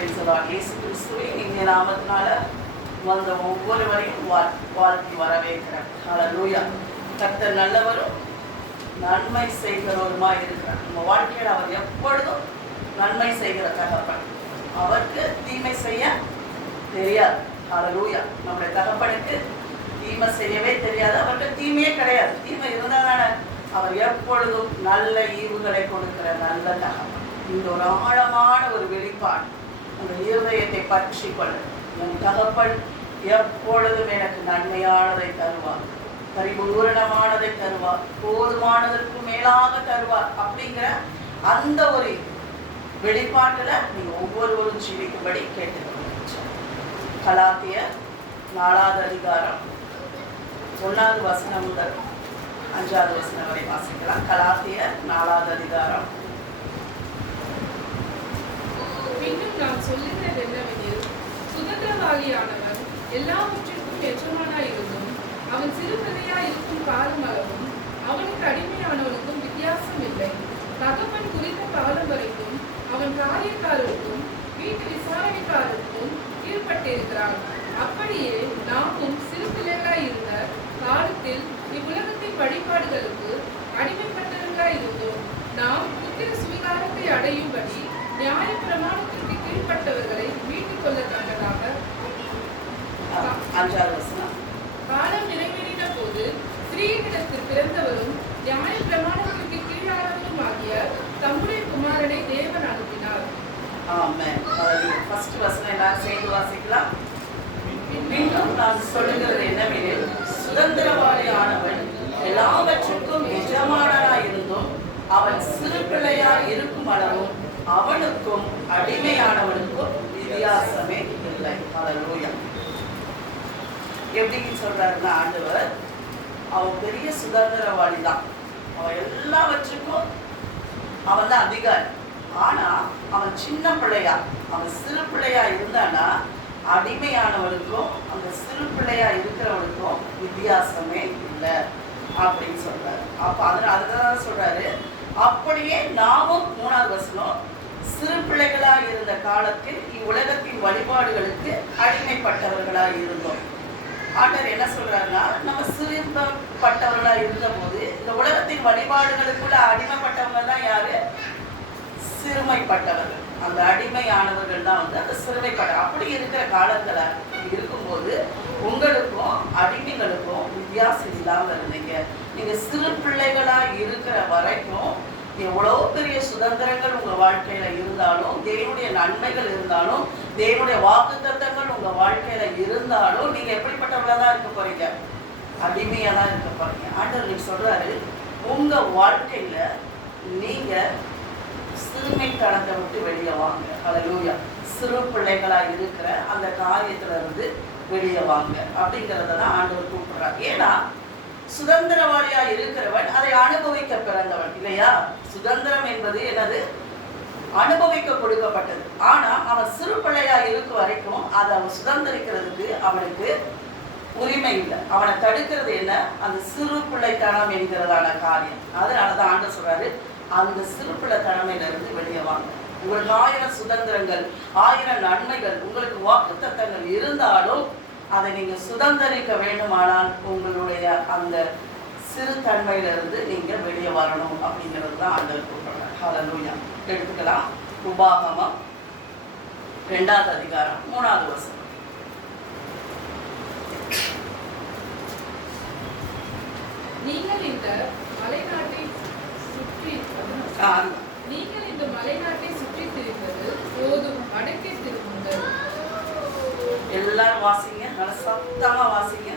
இயேசு கிறிஸ்துவின் இனிய நாமத்தினால வந்த ஒவ்வொருவரையும் வாழ்த்தி வரவேற்கிறேன். ஹல்லேலூயா. கர்த்தர் நல்லவரும் நன்மை செய்கிறவருமாய் இருக்கிறார். நம்ம வாழ்க்கையில் அவர் எப்பொழுதும் நன்மை செய்கிற தகப்பன். அவருக்கு தீமை செய்ய தெரியாது. ஹல்லேலூயா. நம்முடைய தகப்பனுக்கு தீமை செய்யவே தெரியாது. அவருக்கு தீமையே கிடையாது. தீமை இருந்தால் அவர் எப்பொழுதும் நல்ல ஈவுகளை கொடுக்கிற நல்ல தகப்பன். இந்த ஒரு ஆழமான ஒரு வெளிப்பாடு அந்த இருதயத்தை பற்றி கொள்ள. என் தகப்பன் எப்பொழுதும் எனக்கு நன்மையானதை தருவார், பரிபூரணமானதை தருவார், போதுமானதற்கு மேலாக தருவார் அப்படிங்கிற அந்த ஒரு வெளிப்பாட்டில் நீங்கள் ஒவ்வொருவரும் ஜீவிக்கும்படி கேட்டுக்கொள்கிறேன். கலாத்தியர் 4வது அதிகாரம் 1வது வசனம் முதல் 5வது வசனம் வரை வாசிக்கலாம். கலாத்தியர் 4வது அதிகாரம். மீண்டும் நான் சொல்லுகிறது என்னவெனில், சுதந்திரவாளியானவன் எல்லாவற்றிற்கும் எஜமானாயிருந்தும் அவன் சிறுபிள்ளையாயிருக்கும் காலமளவும் அவனுக்கு அடிமையானவனுக்கும் வித்தியாசம் இல்லை. தகப்பன் குறித்த காலம் வரைக்கும் அவன் காரியக்காரருக்கும் வீட்டு விசாரணைக்காரருக்கும் கீழ்பட்டிருக்கிறான். அப்படியே நாமும் சிறு பிள்ளைகளாயிருந்த காலத்தில் இவ்வுலகத்தின் வழிபாடுகளுக்கு அடிமைப்பட்டவர்களாயிருந்தோம். நாம் புத்திர சுவிகாரத்தை அடையும்படி நியாய பிரமாணத்திற்கு கீழ்பட்டவர்களை மீட்டுக் கொள்ளத்தக்கதாக காலம் நிறைவேறின போது ஸ்ரீனிடத்தில் பிறந்தவரும் நியாய பிரமாணத்திற்கு கீழானவரும் ஆகிய தம்முடைய குமாரனை தேவன் அனுப்பினார். மீண்டும் நான் சொல்லுகிறது என்னவெனில், சுதந்திரவாளியானவன் எல்லாவற்றுக்கும் எஜமானராயிருந்தும் அவன் சிறு பிள்ளையாய் இருக்கும் அளவும் அவனுக்கும் அடிமையானவனுக்கும் வித்தியாசமே இல்லை. ஹல்லேலூயா. எப்படின்னு சொல்றாருன்னா, ஆண்டவர் அவன் பெரிய சுதந்திரவாளி தான். அவன் எல்லாவற்றுக்கும் அவன் தான் அதிகாரி. ஆனா அவன் சின்ன பிள்ளையா, அவன் சிறு பிள்ளையா இருந்தானா அடிமையானவனுக்கும் அந்த சிறு பிள்ளையா இருக்கிறவனுக்கும் வித்தியாசமே இல்லை அப்படின்னு சொல்றாரு. அப்ப அதுதான் சொல்றாரு. அப்படியே நாமும் 3வது வசனம், சிறு பிள்ளைகளாய் இருந்த காலத்தில் இவ்வுலகத்தின் வழிபாடுகளுக்கு அடிமைப்பட்டவர்களாய் இருந்தோம். ஆண்டவர் என்ன சொல்றாருன்னா, நம்ம சிறுபட்டவர்களாய் இருந்த போது இந்த உலகத்தின் வழிபாடுகளுக்குள்ள அடிமைப்பட்டவங்க தான் யாரு? சிறுமைப்பட்டவர்கள். அந்த அடிமையானவர்கள் தான் அந்த சிறுமைப்பட்ட. அப்படி இருக்கிற காலத்துல இருக்கும்போது உங்களுக்கும் அடிமைகளுக்கும் வித்தியாசம் இல்லாமல் இருந்தீங்க. நீங்க சிறு பிள்ளைகளா இருக்கிற வரைக்கும் எவ்வளோ பெரிய சுதந்திரங்கள் உங்க வாழ்க்கையில இருந்தாலும், தேவனுடைய நன்மைகள் இருந்தாலும், தேவனுடைய வாக்குத்தத்தங்கள் உங்க வாழ்க்கையில இருந்தாலும், நீங்க எப்படிப்பட்டவங்களா தான் இருக்க போறீங்க? அடிமையா தான் இருக்க போறீங்க. ஆண்டவர் சொல்றாரு, உங்க வாழ்க்கையில நீங்க சிறுமைத்தனத்தை விட்டு வெளியே வாங்க. ஹல்லேலூயா. சிறு பிள்ளைகளா இருக்கிற அந்த காரியத்துல இருந்து வெளியே வாங்க அப்படிங்கிறத தான் ஆண்டவர் கூப்பிடுறார். ஏன்னா சுதந்திரவாளியா இருக்கிறவன் அதை அனுபவிக்க பிறந்தவன் இல்லையா? சுதந்திரம் என்பது என்னது? அனுபவிக்க கொடுக்கப்பட்டது. ஆனா அவன் சிறு பிள்ளையா இருக்கும் வரைக்கும் அதை அவன் சுதந்திரிக்கிறதுக்கு அவனுக்கு உரிமை இல்லை. அவனை தடுக்கிறது என்ன? அந்த சிறு பிள்ளைத்தனம் என்கிறதான காரியம். அதனாலதான் ஆண்டவர் சொல்றாரு, அந்த சிறு பிள்ளைத்தனமையில இருந்து வெளியே வாங்க. உங்களுக்கு 1000 சுதந்திரங்கள், 1000 நன்மைகள், உங்களுக்கு வாக்குத்தத்தங்கள் இருந்தாலும் அதை நீங்க சுதந்திரிக்க வேண்டுமானால் உங்களுடைய அந்த சிறு தன்மையிலிருந்து நீங்க வெளியே வரணும் அப்படிங்கிறது தான் ஆண்டவர் கூப்பிடுறார். ஹல்லேலூயா. எடுத்துக்கலாம். உபாகமம் 2வது அதிகாரம் 3வது வசனம். நீங்கள் இந்த மலைநாட்டை சுற்றி திரிந்தது போதும், வடக்கே திரும்புங்கள். எல்லாரும் வாசிங்க, நல்ல சத்தமா வாசிங்க.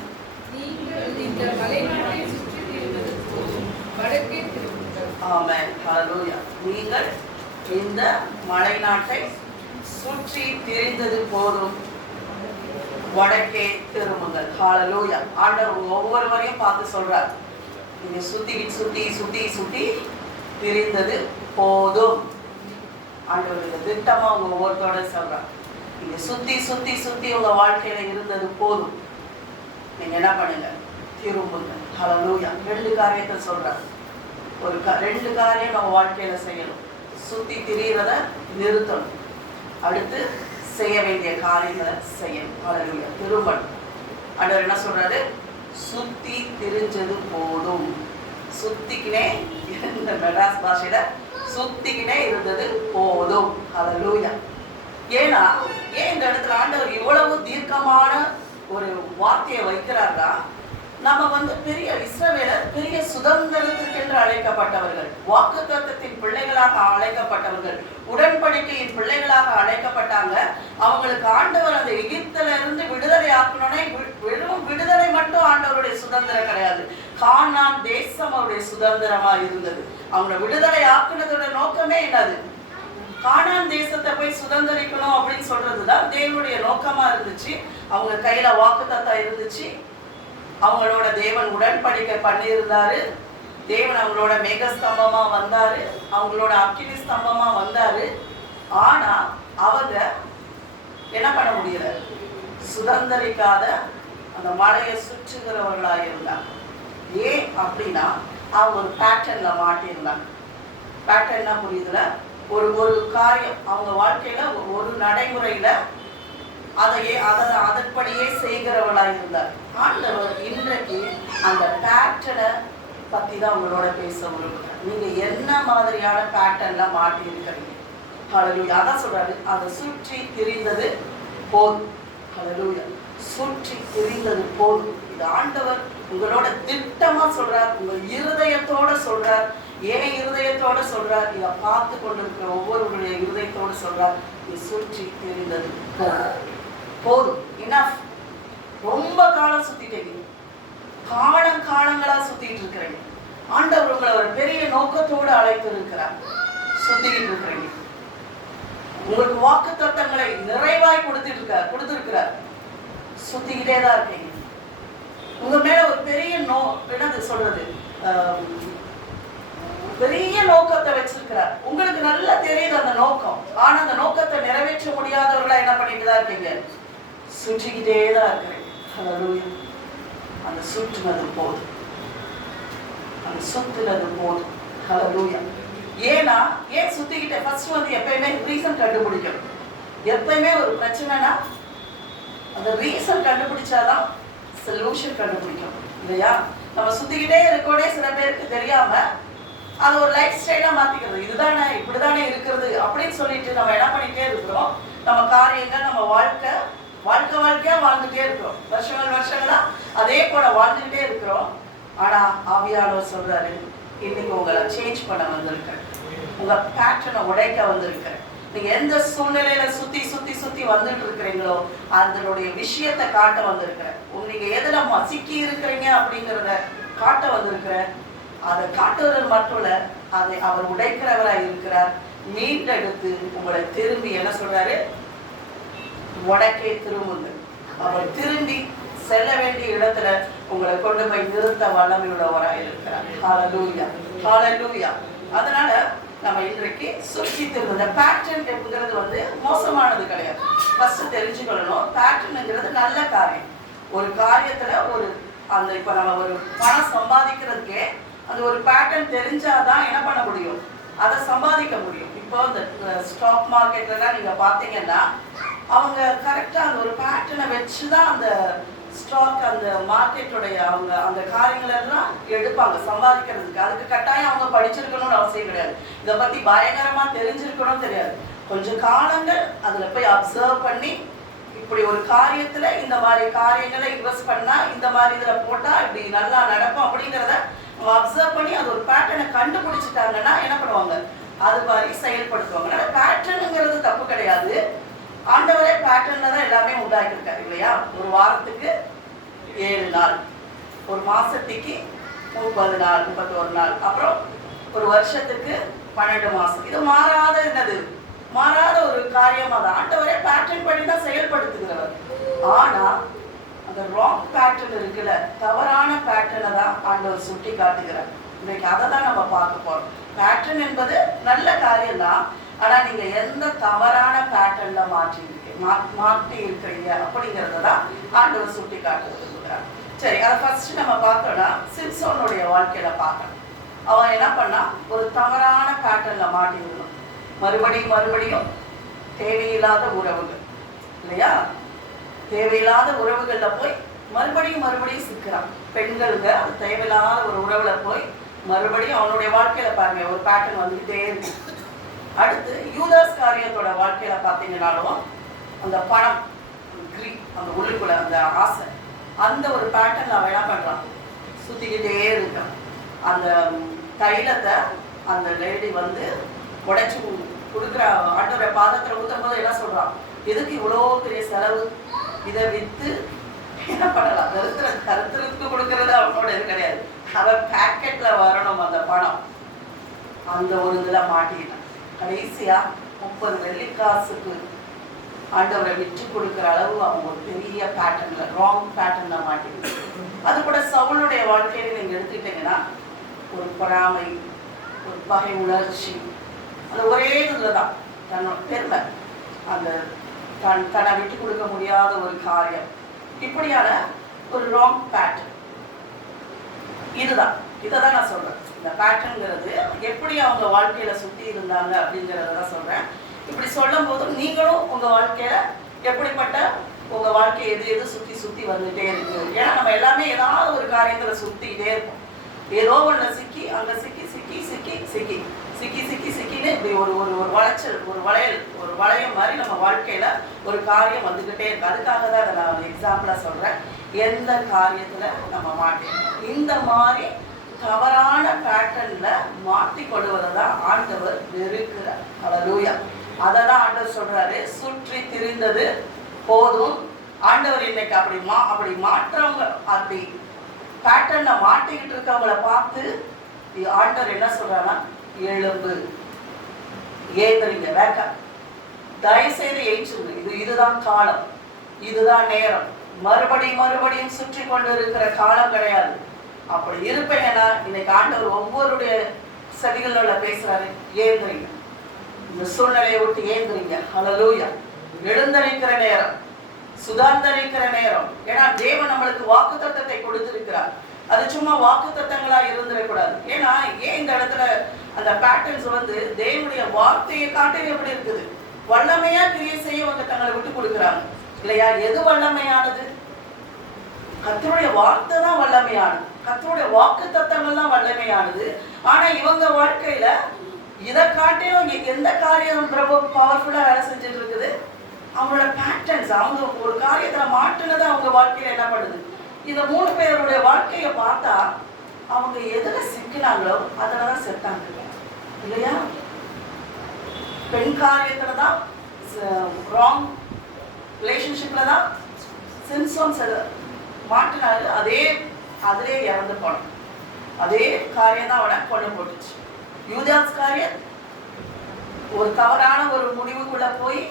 நீங்கள் இந்த மலைநாட்டை சுற்றி திரிந்தது போதும், வடக்கே திரும்புங்கள். ஆமென். ஹல்லேலூயா. நீங்கள் இந்த மலைநாட்டை சுற்றி திரிந்தது போதும், வடக்கே திரும்புங்கள். ஹல்லேலூயா. ஆண்டவர் ஒவ்வொருவரையும் பார்த்து சொல்றார், நீங்க சுத்தி சுத்தி சுத்தி சுத்தி திரிந்தது போதும். ஆண்டவர் திட்டமா உங்க ஒவ்வொருத்தோட சொல்றார், நீங்க சுத்தி சுத்தி சுத்தி உங்க வாழ்க்கையில இருந்தது போதும், நீங்க என்ன பண்ணுங்க? திரும்புங்க. ஹல்லேலூயா. 2 காரியத்தை சொல்றார். 2 காரியம் நம்ம வாழ்க்கையில செய்யணும். சுத்தி திரியறத நிறுத்தணும். அடுத்து செய்ய வேண்டிய காரியங்களை செய்யணும். ஹல்லேலூயா. திருமணம் ஆண்டவர் என்ன சொல்றாரு? சுத்தி திரிஞ்சது போதும். சுத்திக்கினே, இந்த மெட்ராஸ் பாஷையில சுத்திக்கினே இருந்தது போதும். ஹல்லேலூயா. ஏன்னா ஏன் இந்த இடத்துல ஆண்டவர் இவ்வளவு தீர்க்கமான ஒரு வார்த்தையை வைக்கிறார்னா, நம்ம பெரிய இஸ்ரவேலர் பெரிய சுதந்திரத்திற்கென்று அழைக்கப்பட்டவர்கள், வாக்குத்தத்தத்தின் பிள்ளைகளாக அழைக்கப்பட்டவர்கள், உடன்படிக்கையின் பிள்ளைகளாக அழைக்கப்பட்டாங்க. அவங்களுக்கு ஆண்டவர் அந்த எகிப்தில இருந்து விடுதலை ஆக்கணும்னா வெறும் விடுதலை மட்டும் ஆண்டவருடைய சுதந்திரம் கிடையாது, கானான் தேசம் அவருடைய சுதந்திரமா இருந்தது. அவங்க விடுதலை ஆக்குனதோட நோக்கமே என்னது? கானான் தேசத்தை போய் சுதந்திரிக்கணும் அப்படின்னு சொல்றதுதான் தேவனுடைய நோக்கமா இருந்துச்சு. அவங்க கையில வாக்குத்தத்தம் இருந்துச்சு, அவங்களோட தேவன் உடன்படிக்கை பண்ணியிருந்தாரு, தேவன் அவங்களோட மேகஸ்தம்பமா வந்தாரு, அவங்களோட அக்கினி ஸ்தம்பமா வந்தாரு. ஆனா அவங்க என்ன பண்ண முடியல? சுதந்திரிக்காத அந்த மலையை சுற்றுகிறவர்களா இருந்தாங்க. ஏன் அப்படின்னா அவங்க ஒரு பேட்டர்ன்ல மாட்டியிருந்தாங்க. பேட்டர்னா புரியுதுல? ஒரு காரியம் அவங்க வாழ்க்கையில ஒரு நடைமுறையில அதன்படியே செய்கிறவளா இருந்தார். ஆண்டவர் இன்றைக்கு அந்த பேட்டர்னை பத்தி தான் உங்களோட பேச விரும்புகிறேன். நீங்க என்ன மாதிரியான பேட்டர்ன்ல மாட்டி இருக்கிறீங்க? ஹல்லேலூயா. அதான் சொல்றாரு, அதை சுற்றி திரிந்தது போதும். ஹல்லேலூயா. சுற்றி திரிந்தது போதும். இது ஆண்டவர் உங்களோட திட்டமா சொல்றார், உங்க இருதயத்தோட சொல்றார். ஏன் இருதயத்தோட சொல்றார்? இதை பார்த்து கொண்டிருக்கிற ஒவ்வொருவருடைய இருதயத்தோட சொல்றார், நீ சுற்றி திரிந்தது போதும். இனஃப். ரொம்ப காலம் சுத்திட்டீங்க, காலங்களா சுத்திட்டு இருக்கிறீங்க. ஆண்டவர் உங்களை ஒரு பெரிய நோக்கத்தோடு அழைத்து இருக்கிறார். சுத்திக்கிட்டு இருக்கிறீங்க. உங்களுக்கு வாக்கு தத்தங்களை நிறைவாய் கொடுத்திருக்கிறார். சுத்திக்கிட்டே தான் இருக்கீங்க. உங்க மேல ஒரு பெரிய என்னது சொல்றது, பெரிய நோக்கத்தை வச்சிருக்கிறார். உங்களுக்கு நல்லா தெரியுது அந்த நோக்கம். ஆனா அந்த நோக்கத்தை நிறைவேற்ற முடியாதவர்களா என்ன பண்ணிட்டு தான் இருக்கீங்க? சுற்றிக்கிட்டே தான் இருக்கிறீங்க. ஹல்லேலூயா. அந்த சுற்றுனது போதும், அந்த சுற்றுனது போதும். ஹல்லேலூயா. ஏன்னா ஏன் சுத்திக்கிட்டே? ஃபர்ஸ்ட் எப்பயுமே ரீசன் கண்டுபிடிக்கணும். எப்பயுமே ஒரு பிரச்சனைனா அந்த ரீசன் கண்டுபிடிச்சாதான் சொல்யூஷன் கண்டுபிடிக்கும் இல்லையா? நம்ம சுத்திக்கிட்டே இருக்கோடே சில பேருக்கு தெரியாம அது ஒரு லைஃப் ஸ்டைலா மாத்திக்கிறது. இதுதானே, இப்படிதானே இருக்கிறது அப்படின்னு சொல்லிட்டு நம்ம என்ன பண்ணிட்டே இருக்கிறோம்? நம்ம காரியங்கள், நம்ம வாழ்க்கையா வாழ்ந்துட்டே இருக்கிறோம். வருஷங்களா அதே போல வாழ்ந்துகிட்டே இருக்கிறோம். ஆனா ஆவியானவர் சொல்றாரு, இன்னைக்கு உங்களை சேஞ்ச் பண்ண வந்திருக்கிறேன், உங்க பேட்டர்னை உடைக்க வந்திருக்கிறேன். நீங்க எந்த சூழ்நிலையில சுத்தி வந்துட்டு இருக்கிறீங்களோ அதனுடைய விஷயத்தை காட்ட வந்திருக்கிறேன். நீங்க எதுல சிக்கி இருக்கிறீங்க அப்படிங்கிறத காட்ட வந்திருக்கிறேன். அதை காட்டுவதன் மட்டும் இல்ல, அதை அவர் உடைக்கிறவராய் இருக்கிறார். மீட்டெடுத்து உங்களை திரும்பி என்ன சொல்றாரு? உடக்கே திரும்புங்க. அவர் திரும்பி செல்ல வேண்டிய இடத்துல உங்களை கொண்டு போய் நிறுத்த வல்லமையுள்ளவராய் இருக்கிறார். ஹல்லேலூயா, ஹல்லேலூயா. அதனால நம்ம இன்றைக்கு சுற்றி திரும்ப பேட்டர்ன் அப்படிங்கிறது மோசமானது கிடையாது. ஃபர்ஸ்ட் தெரிஞ்சுக்கொள்ளணும், பேட்டர்னுங்கிறது நல்ல காரியம். ஒரு காரியத்துல அந்த இப்ப நம்ம ஒரு பணம் சம்பாதிக்கிறதுக்கே அந்த ஒரு பேட்டர்ன் தெரிஞ்சாதான் என்ன பண்ண முடியும்? அதை சம்பாதிக்க முடியும். இப்போ இந்த ஸ்டாக் மார்க்கெட்லாம் நீங்க பாத்தீங்கன்னா அவங்க கரெக்டா அந்த ஒரு பேட்டர்னை வச்சுதான் அந்த ஸ்டாக், அந்த மார்க்கெட்டுடைய அவங்க அந்த காரியங்கள் எல்லாம் எடுப்பாங்க சம்பாதிக்கிறதுக்கு. அதுக்கு கட்டாயம் அவங்க படிச்சிருக்கணும்னு அவசியம் கிடையாது. இதை பத்தி பயங்கரமா தெரிஞ்சிருக்கணும் தெரியாது. கொஞ்சம் காலங்கள் அதுல போய் அப்சர்வ் பண்ணி, இப்படி ஒரு காரியத்துல இந்த மாதிரி காரியங்களை இன்வெஸ்ட் பண்ணா, இந்த மாதிரி இதுல போட்டா இப்படி நல்லா நடக்கும் அப்படிங்கிறத அப்சர்வ் பண்ணி அது ஒரு பேட்டர்னை கண்டுபிடிச்சிட்டாங்கன்னா என்ன பண்ணுவாங்க? அது மாதிரி செயல்படுத்துவாங்க. பேட்டர்னுங்கிறது தப்பு கிடையாது. ஆண்டவரே பேட்டர்ன்ல தான் எல்லாமே உண்டாக்கியிருக்காரு இல்லையா? ஒரு வாரத்துக்கு 7 நாள், ஒரு மாசத்துக்கு 30 நாள், 31 நாள், அப்புறம் ஒரு வருஷத்துக்கு 12 மாசம். இது மாறாத ஒரு காரியமா தான் ஆண்டவரே பேட்டர்ன் படி தான் செயல்படுத்துகிறவர். ஆனா அந்த ராங் பேட்டர்ன் இருக்குல்ல, தவறான பேட்டர்னை தான் ஆண்டவர் சுட்டி காட்டுகிறார். இன்னைக்கு அதை தான் நம்ம பார்க்க போறோம். பேட்டர்ன் என்பது நல்ல காரியம் தான். ஆனா நீங்க எந்த தவறான பேட்டர்ன்ல மாட்டி இருக்கிறீங்க அப்படிங்கறத தான் ஆண்டவர் சுட்டி காட்டுகிறார். சரி, அதை ஃபர்ஸ்ட் நம்ம பார்த்தோம்னா சிம்சோனுடைய வாழ்க்கையில பார்க்கணும். அவன் என்ன பண்ணா? ஒரு தவறான பேட்டர்ன்ல மாட்டி இருக்கணும். மறுபடியும் தேவையில்லாத உறவுகள் இல்லையா? தேவையில்லாத உறவுகள்ல போய் மறுபடியும் சிக்கிறான். பெண்களுங்க அது தேவையில்லாத ஒரு உறவுல போய் மறுபடியும் அவனுடைய வாழ்க்கையில பாருங்க ஒரு பேட்டர்ன் வந்துகிட்டே இருக்கு. அடுத்து யூதாஸ் காரியத்தோட வாழ்க்கையில பார்த்தீங்கன்னாலும் அந்த பணம், அந்த உள்ளுக்குள்ள அந்த ஆசை, அந்த ஒரு பேட்டர்ன் அவன் என்ன பண்றான், சுத்திக்கிட்டே இருக்கான். அந்த தைலத்தை அந்த லேடி வந்து உடைச்சு கொடுக்குற ஆண்டோட பாதத்துல ஊத்தும் போது என்ன சொல்றான், எதுக்கு இவ்வளோ பெரிய செலவு, இதை வித்து என்ன பண்ணலாம், கருத்துறதுக்கு கொடுக்கறது அவனோட இது கிடையாது, அவன் பேக்கெட்ல வரணும் அந்த பணம். அந்த ஒரு இதுல மாட்டிக்கிட்டான். கடைசியா 30 வெள்ளிக்காசுக்கு ஆண்டவரை விற்று கொடுக்குற அளவு அவங்க ஒரு பெரிய பேட்டர்ன்ல, ராங் பேட்டர்ன்ல மாட்டிக்கிட்டு. அது கூட சவுளுடைய வாழ்க்கையில நீங்க எடுத்துக்கிட்டீங்கன்னா ஒரு பொறாமை, ஒரு பகை உணர்ச்சி, அந்த ஒரே இதுலதான் தன்னோட பெருமை, அந்த தன்னை விட்டு கொடுக்க முடியாத ஒரு காரியம், இப்படியான ஒரு ராங் பேட்டர்ன். இதைதான் நான் சொல்றேன். இந்த பேட்டர்ன்ங்கிறது எப்படி அவங்க வாழ்க்கையில சுத்தி இருந்தாங்க அப்படிங்கிறதான் சொல்றேன். இப்படி சொல்லும் போது நீங்களும் உங்க வாழ்க்கையில எப்படிப்பட்ட உங்க வாழ்க்கையை எது சுத்தி வந்துட்டே இருக்கு. ஏன்னா நம்ம எல்லாமே ஏதாவது ஒரு காரியத்துல சுத்திக்கிட்டே இருப்போம். ஏதோ ஒண்ணு சிக்கி அங்க சிக்கின்னு இப்படி ஒரு வளைச்சல், ஒரு வளையம் மாதிரி நம்ம வாழ்க்கையில ஒரு காரியம் வந்துகிட்டே இருக்கு. அதுக்காக தான் அதை நான் எக்ஸாம்பிளா சொல்றேன். எந்த காரியத்துல நம்ம மாட்டோம், இந்த மாதிரி தவறான பேட்டர்ன்ல மாட்டிக்கொள்வதை தான் ஆண்டவர் வெறுக்கிறார். ஹல்லேலூயா. அததான் ஆண்டவர் சொல்றாரு, சுற்றி திரிந்தது போதும். ஆண்டவர் இன்னைக்கு அப்படி மாற்றவங்க, அப்படி பேட்டர்ன்ல மாட்டிக்கிட்டு இருக்கவங்கள பார்த்து ஆண்டவர் என்ன சொல்றாருன்னா, எழும்பு, ஏந்திரிங்க, வேக்க, தயவு செய்து ஏற்றுங்க. இதுதான் காலம், இதுதான் நேரம். மறுபடியும் சுற்றி கொண்டு இருக்கிற காலம் கிடையாது. அப்படி இருப்பீங்கன்னா இன்னைக்கு ஆண்டவர் ஒவ்வொருடைய செவிகளோட பேசுறாரு, ஏந்திரிங்க, இந்த சூழ்நிலையை விட்டு ஏந்திரிங்க. ஹல்லேலூயா. எழுந்தரிக்கிற நேரம், சுதாந்தரிக்கிற நேரம். ஏன்னா தேவன் நம்மளுக்கு வாக்குத்தத்தத்தை கொடுத்திருக்கிறார். அது சும்மா வாக்குத்தத்தங்களா இருந்துடக்கூடாது. ஏன்னா இந்த இடத்துல அந்த பேட்டர்ன்ஸ் வந்து தேவனுடைய வார்த்தையை காட்டி எப்படி இருக்குது, வல்லமையா கிரியை செய்ய அவங்க தங்களை விட்டு கொடுக்குறாங்க இல்லையா? எது வல்லமையானது? கர்த்தருடைய வார்த்தை தான் வல்லமையானது, கர்த்தருடைய வாக்கு தத்தங்கள் தான் வல்லமையானது. ஆனா இவங்க வாழ்க்கையில இதை காட்டிலும் எந்த காரியம் ரொம்ப பவர்ஃபுல்லா வேலை செஞ்சுட்டு இருக்குது, அவங்களோட பேட்டர்ன்ஸ். அவங்க ஒரு காரியத்துல மாட்டுனது அவங்க வாழ்க்கையில என்ன பண்ணுது. இந்த 3 பேருடைய வாழ்க்கையை பார்த்தா அவங்க எதுல சிக்கினாங்களோ அதுலதான் செத்தாங்க இல்லையா? பெண் காரியத்துலதான், ராங் ரிலேஷன்ஷிப்ல தான் சிம்சோன் மாட்டினாரு. அதிலே இறந்து போனான். அதே காரியம் தான் அவனை கொண்டு போட்டுச்சு. யூதாஸ் காரியம் ஒரு தவறான ஒரு முடிவுக்குள்ள போய்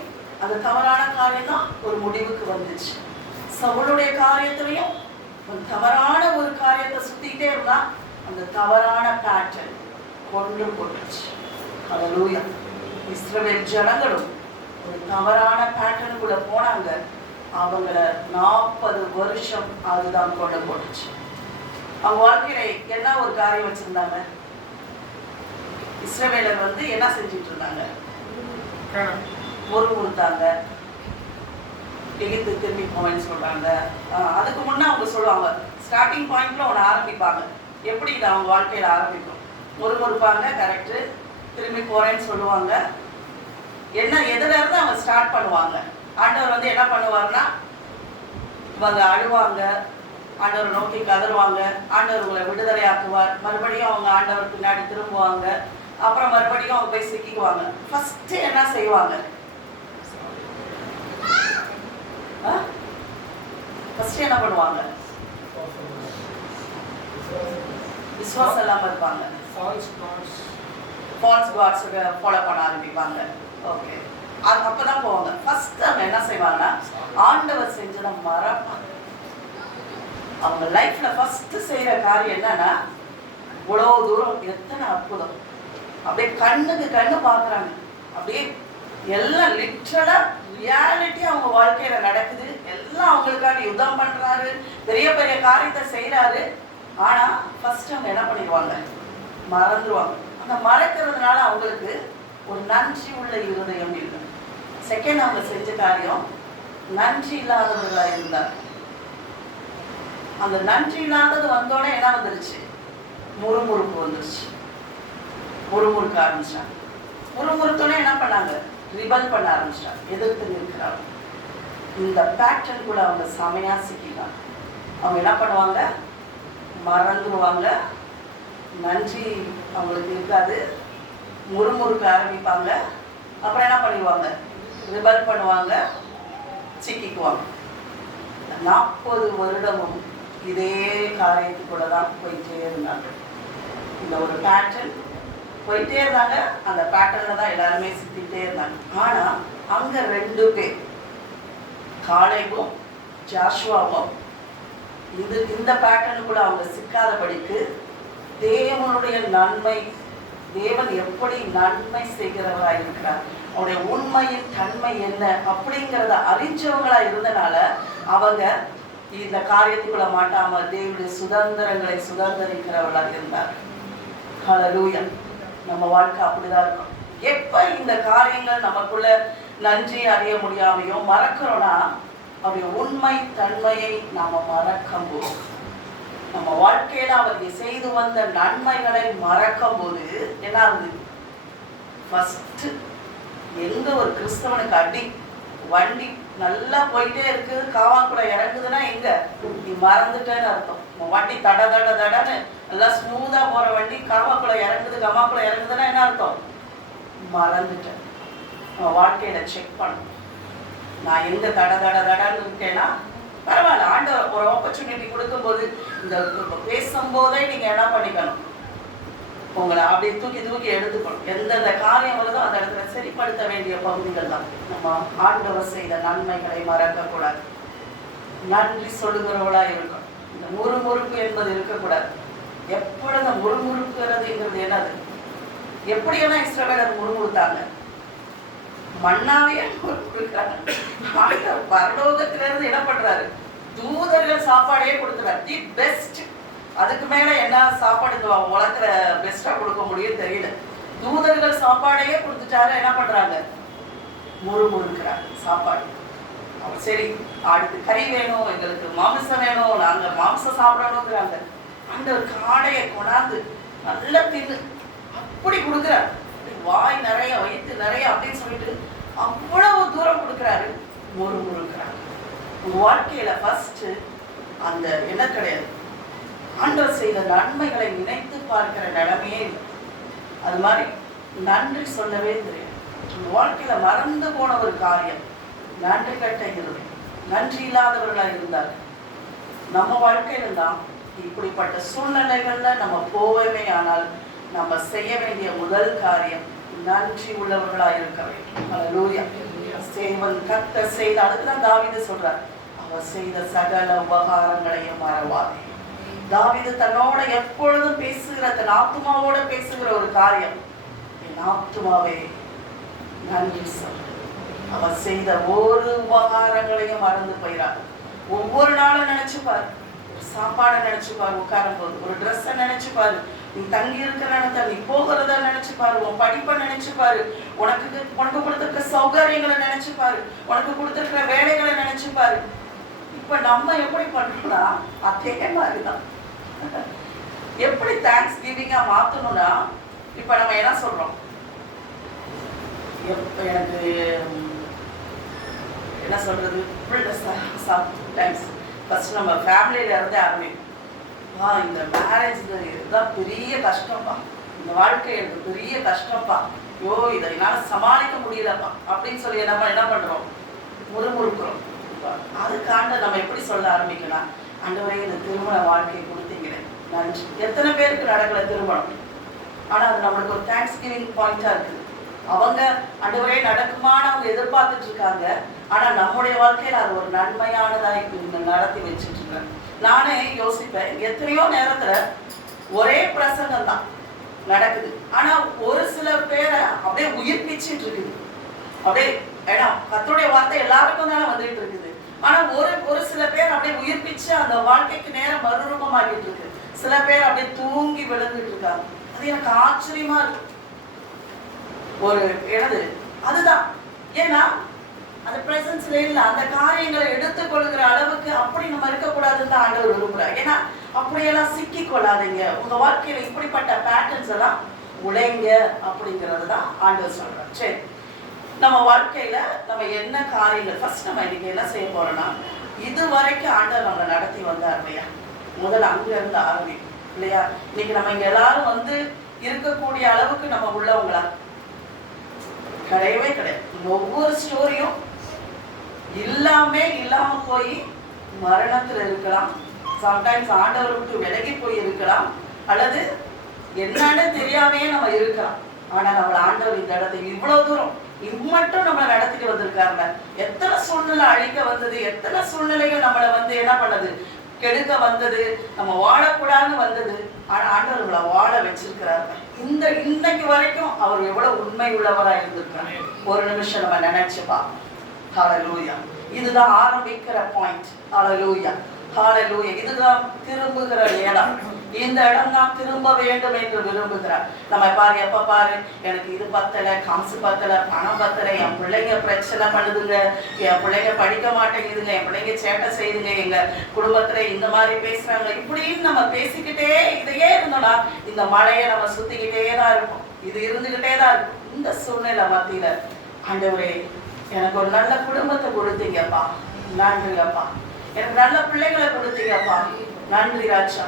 அந்த தவறான காரியம் தான் ஒரு முடிவுக்கு வந்துச்சு. சவுளுடைய காரியத்திலையும் ஒரு தவறான ஒரு காரியத்தை சுத்திக்கிட்டே இருந்தா அந்த தவறான பேட்டர்ன் கொண்டு போட்டுச்சு. ஹல்லேலூயா. இஸ்ரவேல் ஜனங்களும் ஒரு தவறான பேட்டர்னுக்குள்ள போனாங்க. அவங்கள 40 வருஷம் அதுதான் கொண்டு போட்டுச்சு. அவங்க வாழ்க்கையில என்ன ஒரு காரியம் வச்சிருந்தாங்க, இஸ்ரவேலர் வந்து என்ன செஞ்சுட்டு இருந்தாங்க, முறுமுறுத்தாங்க, எகிப்து திரும்பி போவேன்னு சொல்றாங்க. அதுக்கு முன்னே அவங்க சொல்லுவாங்க, ஸ்டார்டிங் பாயிண்ட்ல ஒன்று ஆரம்பிப்பாங்க. எப்படி இது அவங்க வாழ்க்கையில ஆரம்பிக்கும், முறுமுறுப்பாங்க, கரெக்டு, திரும்பி போறேன்னு சொல்லுவாங்க. என்ன எதுல இருந்து அவங்க ஸ்டார்ட் பண்ணுவாங்க. ஆண்டவர் வந்து என்ன பண்ணுவாருன்னா, இவங்க அழுவாங்க, ஆண்டவர் நோக்கி கதறுவாங்க, ஆண்டவர் உங்களை விடுதலை ஆக்குவார். மறுபடியும் அவங்க ஆண்டவர் பின்னாடி திரும்புவாங்க. அப்புறம் மறுபடியும் அவங்க போய் சிக்கிக்குவாங்க. ஃபர்ஸ்ட் என்ன செய்வாங்க, ஃபர்ஸ்ட் என்ன பண்ணுவாங்க, விசுவாசம் இல்லாம இருப்பாங்க, ஃபால்ஸ் காட்ஸ் ஃபாலோ பண்ண ஆரம்பிப்பாங்க. ஓகே, அப்பதான் போவாங்க. ஃபர்ஸ்ட் அவங்க என்ன செய்வாங்கன்னா, ஆண்டவர் செஞ்சதை மறப்பாங்க. அவங்க லைஃப்ல ஃபர்ஸ்ட் செய்யற காரியம் என்னன்னா, இவ்வளவு தூரம் எத்தனை அற்புதம், அப்படியே கண்ணுக்கு கண்ணு பாக்குறாங்க, அப்படியே எல்லாம் லிட்டரலா ரியாலிட்டி அவங்க வாழ்க்கையில நடக்குது. எல்லாம் அவங்களுக்காக யுத்தம் பண்றாரு, பெரிய பெரிய காரியத்தை செய்யறாரு. ஆனா ஃபர்ஸ்ட் அவங்க என்ன பண்ணிடுவாங்க, மறந்துடுவாங்க. அந்த மறக்கிறதுனால அவங்களுக்கு ஒரு நன்றி உள்ள இருதயம் இல்லை. செகண்ட் அவங்க செஞ்ச காரியம் நன்றி இல்லாதவர்களாக இருந்தார். அந்த நன்றி இல்லாதது வந்தோடனே என்ன வந்துருச்சு? முறுமுறுப்பு வந்துருச்சு. முறுமுறுக்க ஆரம்பிச்சாங்க. முறுமுறுத்தோடனே என்ன பண்ணாங்க? ரிபல் பண்ண ஆரம்பிச்சிட்டாங்க, எதிர்த்து நிற்கிறாங்க. இந்த பேட்டர்ன் கூட அவங்க செமையா சிக்கிட்டாங்க. அவங்க என்ன பண்ணுவாங்க? மறந்துடுவாங்க, நன்றி அவங்களுக்கு இருக்காது, முறுமுறுக்க ஆரம்பிப்பாங்க. அப்புறம் என்ன பண்ணிடுவாங்க? ரிபல் பண்ணுவாங்க, சிக்கிக்குவாங்க. 40 வருடமும் இதே காரியத்துக்குள்ள தான் போயிட்டே இருந்தாங்க. இந்த ஒரு பேட்டர்ன் போயிட்டே இருந்தாங்க. அந்த பேட்டர்ல தான் எல்லாருமே சிக்கிட்டே இருந்தாங்க. ஆனா அங்க 2 பேர், காலேபும் ஜாஷுவாவும், இந்த பேட்டர்னுக்குள்ள அவங்க சிக்காதபடிக்கு தேவனுடைய நன்மை, தேவன் எப்படி நன்மை செய்கிறவராக இருக்கிறார், அவருடைய உண்மையின் தன்மை என்ன அப்படிங்கிறத அறிஞ்சவங்களா இருந்தனால அவங்க இந்த காரியத்துக்குள்ள மாட்டாம தேவனுடைய சுதந்திரங்களை சுதந்திரிக்கிறவர்களாக இருந்தார். ஹல்லேலூயா. நம்ம வாழ்க்கை அப்படிதான் இருக்கும். எப்ப இந்த காரியங்கள் நமக்குள்ள நன்றி அறிய முடியாமையோ மறக்கிறோம்னா, அவருடைய உண்மை தன்மையை நாம மறக்கும் போது, நம்ம வாழ்க்கையில அவர் செய்து வந்த நன்மைகளை மறக்கும் போது என்ன ஆகுது? ஃபர்ஸ்ட் எங்க ஒரு கிறிஸ்தவனுக்கு அடி, வண்டி நல்லா போயிட்டே இருக்கு, காவாக்குள்ள இறங்குதுன்னா எங்க நீ மறந்துட்டேன்னு அர்த்தம். வண்டி தட தட தடன்னு நல்லா ஸ்மூதா போற வண்டி காவாக்குள்ள இறங்குது, கமாக்குள்ள இறங்குதுன்னா என்ன அர்த்தம்? மறந்துட்டேன். நம்ம வாழ்க்கையில செக் பண்ணணும். நான் எங்க தட தட தடன்னு இருக்கேன்னா பரவாயில்ல, ஆண்டவர் ஒரு ஆப்பர்ச்சுனிட்டி கொடுக்கும்போது இந்த பேசும்போதே நீங்க என்ன பண்ணிக்கணும்? உங்களை அப்படியே தூக்கி தூக்கி எடுத்துக்கணும். எந்தெந்த காரியம் வருதோ அந்த இடத்துல சரிப்படுத்த வேண்டிய பகுதிகள் தான். நம்ம ஆண்டவர் செய்த நன்மைகளை மறக்க கூடாது. நன்றி சொல்லுகிறவளா இருக்கணும். இந்த முறுமுறுப்பு என்பது இருக்கக்கூடாது. எப்பொழுது முறுமுறுப்புங்கிறது என்னது? எப்படியெல்லாம் இஸ்ரவேலர் முறுமுறுத்தாங்க? மண்ணாவே முறுமுறுக்கிறாங்க. ஆண்டவர் பரலோகத்திலிருந்து என்ன பண்றாரு? தூதர்கள் சாப்பாடையே கொடுத்துறாரு, தி பெஸ்ட். அதுக்கு மேல என்ன சாப்பாடு இந்த உலகத்துல பெஸ்டா கொடுக்க முடியும் தெரியல. தூதர்கள் சாப்பாடையே கொடுத்துட்டாரு. என்ன பண்றாங்க? முறுமுறுக்கிறாங்க சாப்பாடு. அவர் சரி, அடுத்து கறி வேணும், எங்களுக்கு மாமிசம் வேணும், நாங்க மாமிசம் சாப்பிடணுங்கிறாங்க. அந்த காடையை கொண்டாந்து நல்லா தின்னு அப்படி கொடுக்குறாரு. வாய் நிறைய, வயிற்று நிறைய அப்படின்னு சொல்லிட்டு அவ்வளவு தூரம் கொடுக்குறாரு. முறுமுறுக்கிறாங்க. உங்க வாழ்க்கையில ஃபர்ஸ்ட் அந்த என்ன கிடையாது, ஆண்டவர் செய்த நன்மைகளை நினைத்து பார்க்கிற நிலைமையே இல்லை. அது மாதிரி நன்றி சொல்லவே தெரியும். உங்க வாழ்க்கையில மறந்து போன ஒரு காரியம் நன்றி கட்ட இருந்தது. நன்றி இல்லாதவர்களாக இருந்தார். நம்ம வாழ்க்கையில தான் இப்படிப்பட்ட சூழ்நிலைகள்ல நம்ம போகவே, ஆனால் நம்ம செய்ய வேண்டிய முதல் காரியம் நன்றி உள்ளவர்களா இருக்க வேண்டும். ஹல்லேலூயா. தேவன் கர்த்தர் செய்த, அதுக்குதான் தாவீது சொல்றார், அவர் செய்த சகல உபகாரங்களையும் மறவாதே. தாவீது தன்னோட எப்பொழுதும் பேசுகிற, தன் ஆத்துமாவோட பேசுகிற ஒரு காரியம், என் ஆத்துமாவே நன்றி சொல். அவர் செய்த ஒரு உபகாரங்களையும் மறந்து போயிறார். ஒவ்வொரு நாளும் நினைச்சுப்பாரு, சாப்பாடை நினைச்சுப்பாரு, உட்காரும் போது ஒரு ட்ரெஸ்ஸை நினைச்சுப்பாரு, நீ தங்கி இருக்கிற இடத்த, நீ போகிறத நினைச்சுப்பாரு, உன் படிப்பை நினைச்சுப்பாரு, உனக்கு கொடுத்திருக்கிற சௌகரியங்களை நினைச்சுப்பாரு, உனக்கு கொடுத்திருக்கிற வேலைகளை நினைச்சுப்பாரு. இப்ப நம்ம எப்படி பண்றோம்னா அதே மாதிரிதான். எப்படி தேங்க்ஸ் கிவிங்கா மாத்தணும்னா, இப்ப நம்ம என்ன சொல்றோம்? எனக்கு என்ன சொல்றது, சம்டைம்ஸ் ஃபர்ஸ்ட் நம்ம ஃபேமிலியில இருந்தே ஆரம்பிக்கும். இந்த மேரேஜ் இதுதான் பெரிய கஷ்டம்ப்பா, இந்த வாழ்க்கை எனக்கு பெரிய கஷ்டம்ப்பா, ஐயோ இதை என்னால் சமாளிக்க முடியலப்பா அப்படின்னு சொல்லி நம்ம என்ன பண்றோம்? முறுமுறுக்கிறோம். அதுக்காண்ட நம்ம எப்படி சொல்ல ஆரம்பிக்கலாம்? ஆண்டவரே, இந்த திருமண வாழ்க்கையை கொடுத்தீங்களே நன்றி. எத்தனை பேருக்கு நடக்கல திருமணம், ஆனா அது நம்மளுக்கு ஒரு தேங்க்ஸ் கிவிங் பாயிண்டா இருக்குது. அவங்க ஆண்டவரே நடக்குமான்னு அவங்க எதிர்பார்த்துட்டு இருக்காங்க, ஆனா நம்முடைய வாழ்க்கையில அது ஒரு நன்மையானதா நடத்தி வச்சுட்டு இருக்காங்க. நானே யோசிப்பேன், எத்தனையோ நேரத்துல ஒரே பிரசங்கம் தான் நடக்குது, ஆனா ஒரு சில பேரை அப்படியே உயிர்ப்பிச்சுட்டு இருக்குது. அப்படியே ஏன்னா கர்த்தருடைய வார்த்தை எல்லாருக்கும் தானே வந்துட்டு இருக்குது, ஆனா ஒரு சில பேர் அப்படியே உயிர்ப்பிச்சு அந்த வாழ்க்கைக்கு நேரம் மறுரூபமாகிட்டு இருக்கு. சில பேர் அப்படியே தூங்கி விழுந்துட்டு இருக்காங்க. அது எனக்கு ஆச்சரியமா இருக்கு. ஒரு எனது அதுதான். ஏன்னா அந்த பிரசன்ஸ்ல இல்ல, அந்த காரியங்களை எடுத்துக்கொள்கிற அளவுக்கு அப்படி நம்ம இருக்கக்கூடாதுன்னு தான் ஆண்டவர் விரும்புறார். ஏன்னா அப்படியெல்லாம் சிக்கி கொள்ளாதீங்க, உங்க வாழ்க்கையில இப்படிப்பட்ட பேட்டர்ன்ஸ் எல்லாம் உடைங்க அப்படிங்கிறது தான் ஆண்டவர் சொல்றார். சரி, நம்ம வாழ்க்கையில நம்ம என்ன காரியங்கள் ஃபர்ஸ்ட் நம்ம இன்னைக்கு என்ன செய்ய போறோம்னா, இது வரைக்கும் ஆண்டவர் நம்மளை நடத்தி வந்தார் இல்லையா, முதல்ல அங்க இருந்து ஆரம்பிக்கும் இல்லையா. இன்னைக்கு நம்ம இங்க எல்லாரும் வந்து இருக்கக்கூடிய அளவுக்கு நம்ம உள்ளவங்களா கிடையவே கிடையாது. ஒவ்வொரு ஸ்டோரியும் இல்லாம போய் மரணத்துல இருக்கலாம், சம்டைம்ஸ் ஆண்டவரை விட்டு விலகி போய் இருக்கலாம், அல்லது என்னன்னு தெரியாமையே நம்ம இருக்கலாம். ஆனா நம்மள ஆண்டவர் இந்த இடத்தை இவ்வளவு தூரம் இம்மட்டும் நம்மளை நடத்திட்டு வந்திருக்காங்க. எத்தனை சூழ்நிலை அழிக்க வந்தது, எத்தனை சூழ்நிலைகள் நம்மளை வந்து என்ன பண்ணது, கெடுக்க வந்தது, நம்ம வாழக்கூடாதுன்னு வந்தது. ஆனா ஆண்டவர் நம்மளை வாழ வச்சிருக்கிறாரு. இன்னைக்கு வரைக்கும் அவர் எவ்வளவு உண்மை உள்ளவரா இருந்திருக்காரு. ஒரு நிமிஷம் நம்ம நினைச்சுப்பா. ஹல்லேலூயா. இதுதான் ஆரம்பிக்கிற பாயிண்ட். ஹல்லேலூயா, ஹல்லேலூயா. இதுதான் திரும்புகிற இடம். இந்த இடம் தான் திரும்ப வேண்டும் என்று விரும்புகிறார். நம்ம பாரு, எப்ப பாரு எனக்கு இது பத்தலை, காசு பத்தலை, பணம் பத்தலை, என் பிள்ளைங்க பிரச்சனை பண்ணுதுங்க, என் பிள்ளைங்க படிக்க மாட்டேங்குதுங்க, என் பிள்ளைங்க சேட்டை செய்யுதுங்க, எங்க குடும்பத்துல இந்த மாதிரி பேசுறாங்க, இப்படின்னு நம்ம பேசிக்கிட்டே இதையே இருந்தோம்னா இந்த மழையை நம்ம சுத்திக்கிட்டே தான் இருக்கும், இது இருந்துகிட்டே தான் இருக்கும். இந்த சூழ்நிலை மத்தியில ஆண்டவரே எனக்கு ஒரு நல்ல குடும்பத்தை கொடுத்தீங்கப்பா, நன்றிப்பா. எனக்கு நல்ல பிள்ளைகளை கொடுத்தீங்கப்பா, நன்றி ராஜா.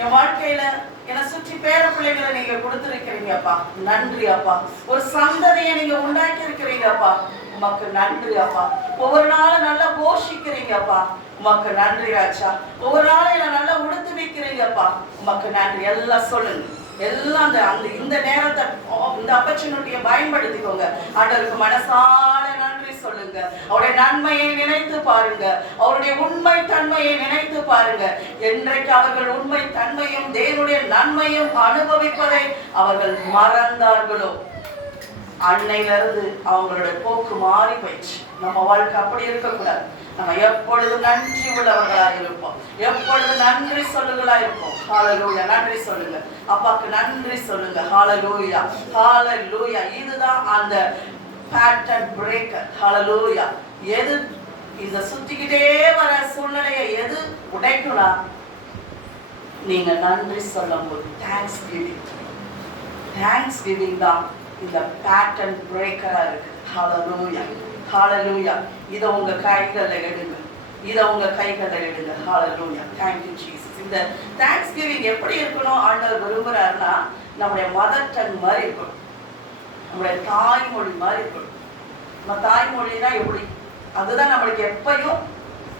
என் வாழ்க்கையில என்னை சுற்றி பேர பிள்ளைகளை நீங்க கொடுத்திருக்கிறீங்கப்பா, நன்றி அப்பா. ஒரு சந்ததியை நீங்க உண்டாக்கி இருக்கிறீங்கப்பா, உமக்கு நன்றி அப்பா. ஒவ்வொரு நாளும் நல்லா போஷிக்கிறீங்கப்பா, உமக்கு நன்றி ராஜா. ஒவ்வொரு நாளும் என்ன நல்லா உடுத்து வைக்கிறீங்கப்பா, உமக்கு நன்றி. எல்லாம் சொல்லுங்க, எல்லாம் அந்த இந்த நேரத்தை, இந்த ஆப்பர்ச்சுனிட்டியை பயன்படுத்திக்கோங்க. ஆண்டவருக்கு மனசால நன்றி சொல்லுங்க. அவருடைய நன்மையை நினைத்து பாருங்க, அவருடைய உண்மை தன்மையை நினைத்து பாருங்க. என்றைக்கு அவர்கள் உண்மை தன்மையும் தேவனுடைய நன்மையும் அனுபவிப்பதை அவர்கள் மறந்தார்களோ அன்னையிலிருந்து அவங்களுடைய போக்கு மாறி போயிடுச்சு. நம்ம வாழ்க்கை அப்படி இருக்கக்கூடாது. நம்ம எப்பொழுதும் நன்றி உள்ளவர்களாக இருப்போம், எப்பொழுது நன்றி சொல்லுகளா இருப்போம். ஹல்லேலூயா. நன்றி சொல்லுங்க, அப்பாக்கு நன்றி சொல்லுங்க. ஹல்லேலூயா, ஹல்லேலூயா. இதுதான் அந்த பேட்டர்ன் பிரேக்கர். ஹல்லேலூயா. எது இந்த சுத்திக்கிட்டே வர சூழ்நிலையை எது உடைக்கும்னா, நீங்க நன்றி சொல்லும் போது தேங்க்ஸ் கிவிங் தான் இந்த பேட்டர்ன் பிரேக்கரா இருக்கு. ஹல்லேலூயா, ஹல்லேலூயா. இதை உங்க கைகளில் எடுங்க, இதை உங்க கைகளில் எடுங்க. ஹல்லேலூயா. Thank you Jesus. இந்த தேங்க்ஸ் கிவிங் எப்படி இருக்கணும் ஆண்டவர் விரும்புறாருன்னா, நம்முடைய மதர் டங் மாதிரி இருக்கணும், நம்முடைய தாய்மொழி மாதிரி இருக்கணும். நம்ம தாய்மொழினா எப்படி, அதுதான் நம்மளுக்கு எப்பயும்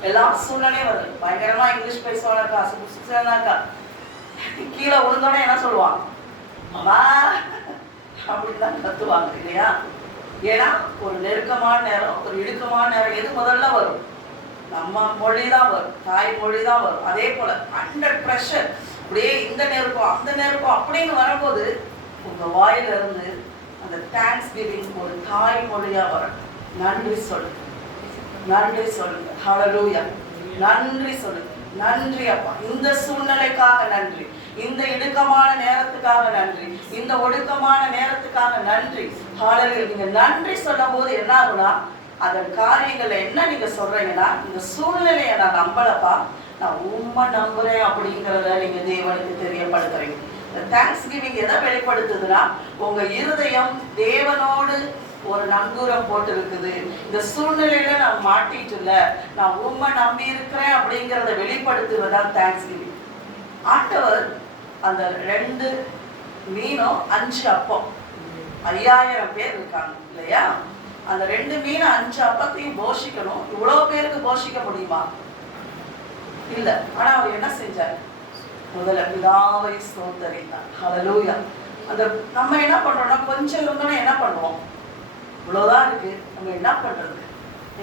எல்லா சூழ்நிலையும் வருது. பயங்கரமா இங்கிலீஷ் பேசுவானாக்கா, சுசினாக்கா கீழே விழுந்தோடனே என்ன சொல்லுவான், அம்மா அப்படின்னு தான் கத்துவாங்க இல்லையா. ஏன்னா ஒரு நெருக்கமான நேரம், ஒரு இடுக்கமான நேரம் எது முதல்ல வரும், நம்ம மொழி தான் வரும், தாய்மொழி தான் வரும். அதே போல அண்டர் ப்ரெஷர் அப்படியே இந்த நெருக்கம் அந்த நெருக்கம் அப்படின்னு வரும்போது உங்க வாயில இருந்து அந்த தேங்க்ஸ் கிவிங் ஒரு தாய்மொழியா வரும். நன்றி சொல்லுங்க, நன்றி சொல்லுங்க. ஹல்லேலூயா. நன்றி சொல்லுங்க. நன்றி அப்பா, இந்த சூழ்நிலைக்காக நன்றி, இந்த இடுக்கமான நேரத்துக்காக நன்றி, இந்த ஒடுக்கமான நேரத்துக்காக நன்றி. ஹல்லேலூயா. நீங்க நன்றி சொல்லும் போது என்ன ஆகுனா, அதன் காரியங்கள்ல என்ன நீங்க சொல்றீங்கன்னா, இந்த சூழ்நிலையை நான் நம்பலப்பா, நான் உண்மை நம்புறேன் அப்படிங்கிறத நீங்க தேவனுக்கு தெரியப்படுத்துறீங்க. இந்த தேங்க்ஸ் கிவிங் எதை வெளிப்படுத்துதுன்னா, உங்க இருதயம் தேவனோடு ஒரு நங்கூரம் போட்டு இருக்குது. இந்த சூழ்நிலையில நான் மாட்டிட்டு இல்ல, நான் உண்மை நம்பி இருக்கிறேன் அப்படிங்கிறத வெளிப்படுத்துவதுதான் தேங்க்ஸ் கிவிங். ஆண்டவர் அந்த 2 மீனும் 5 அப்பம், 5000 பேர் இருக்காங்க இல்லையா, அந்த 2 மீன் 5 அப்பத்தையும் போஷிக்கணும். இவ்வளவு பேருக்கு போஷிக்க முடியுமா? இல்ல. ஆனா அவர் என்ன செஞ்சார், முதல்ல பிதாவை ஸ்தோத்தரித்தார். ஹல்லேலூயா. அந்த நம்ம என்ன பண்றோம்னா, கொஞ்சம் இருந்தோம்னா என்ன பண்ணுவோம், இவ்வளவுதான் இருக்கு, நம்ம என்ன பண்றது,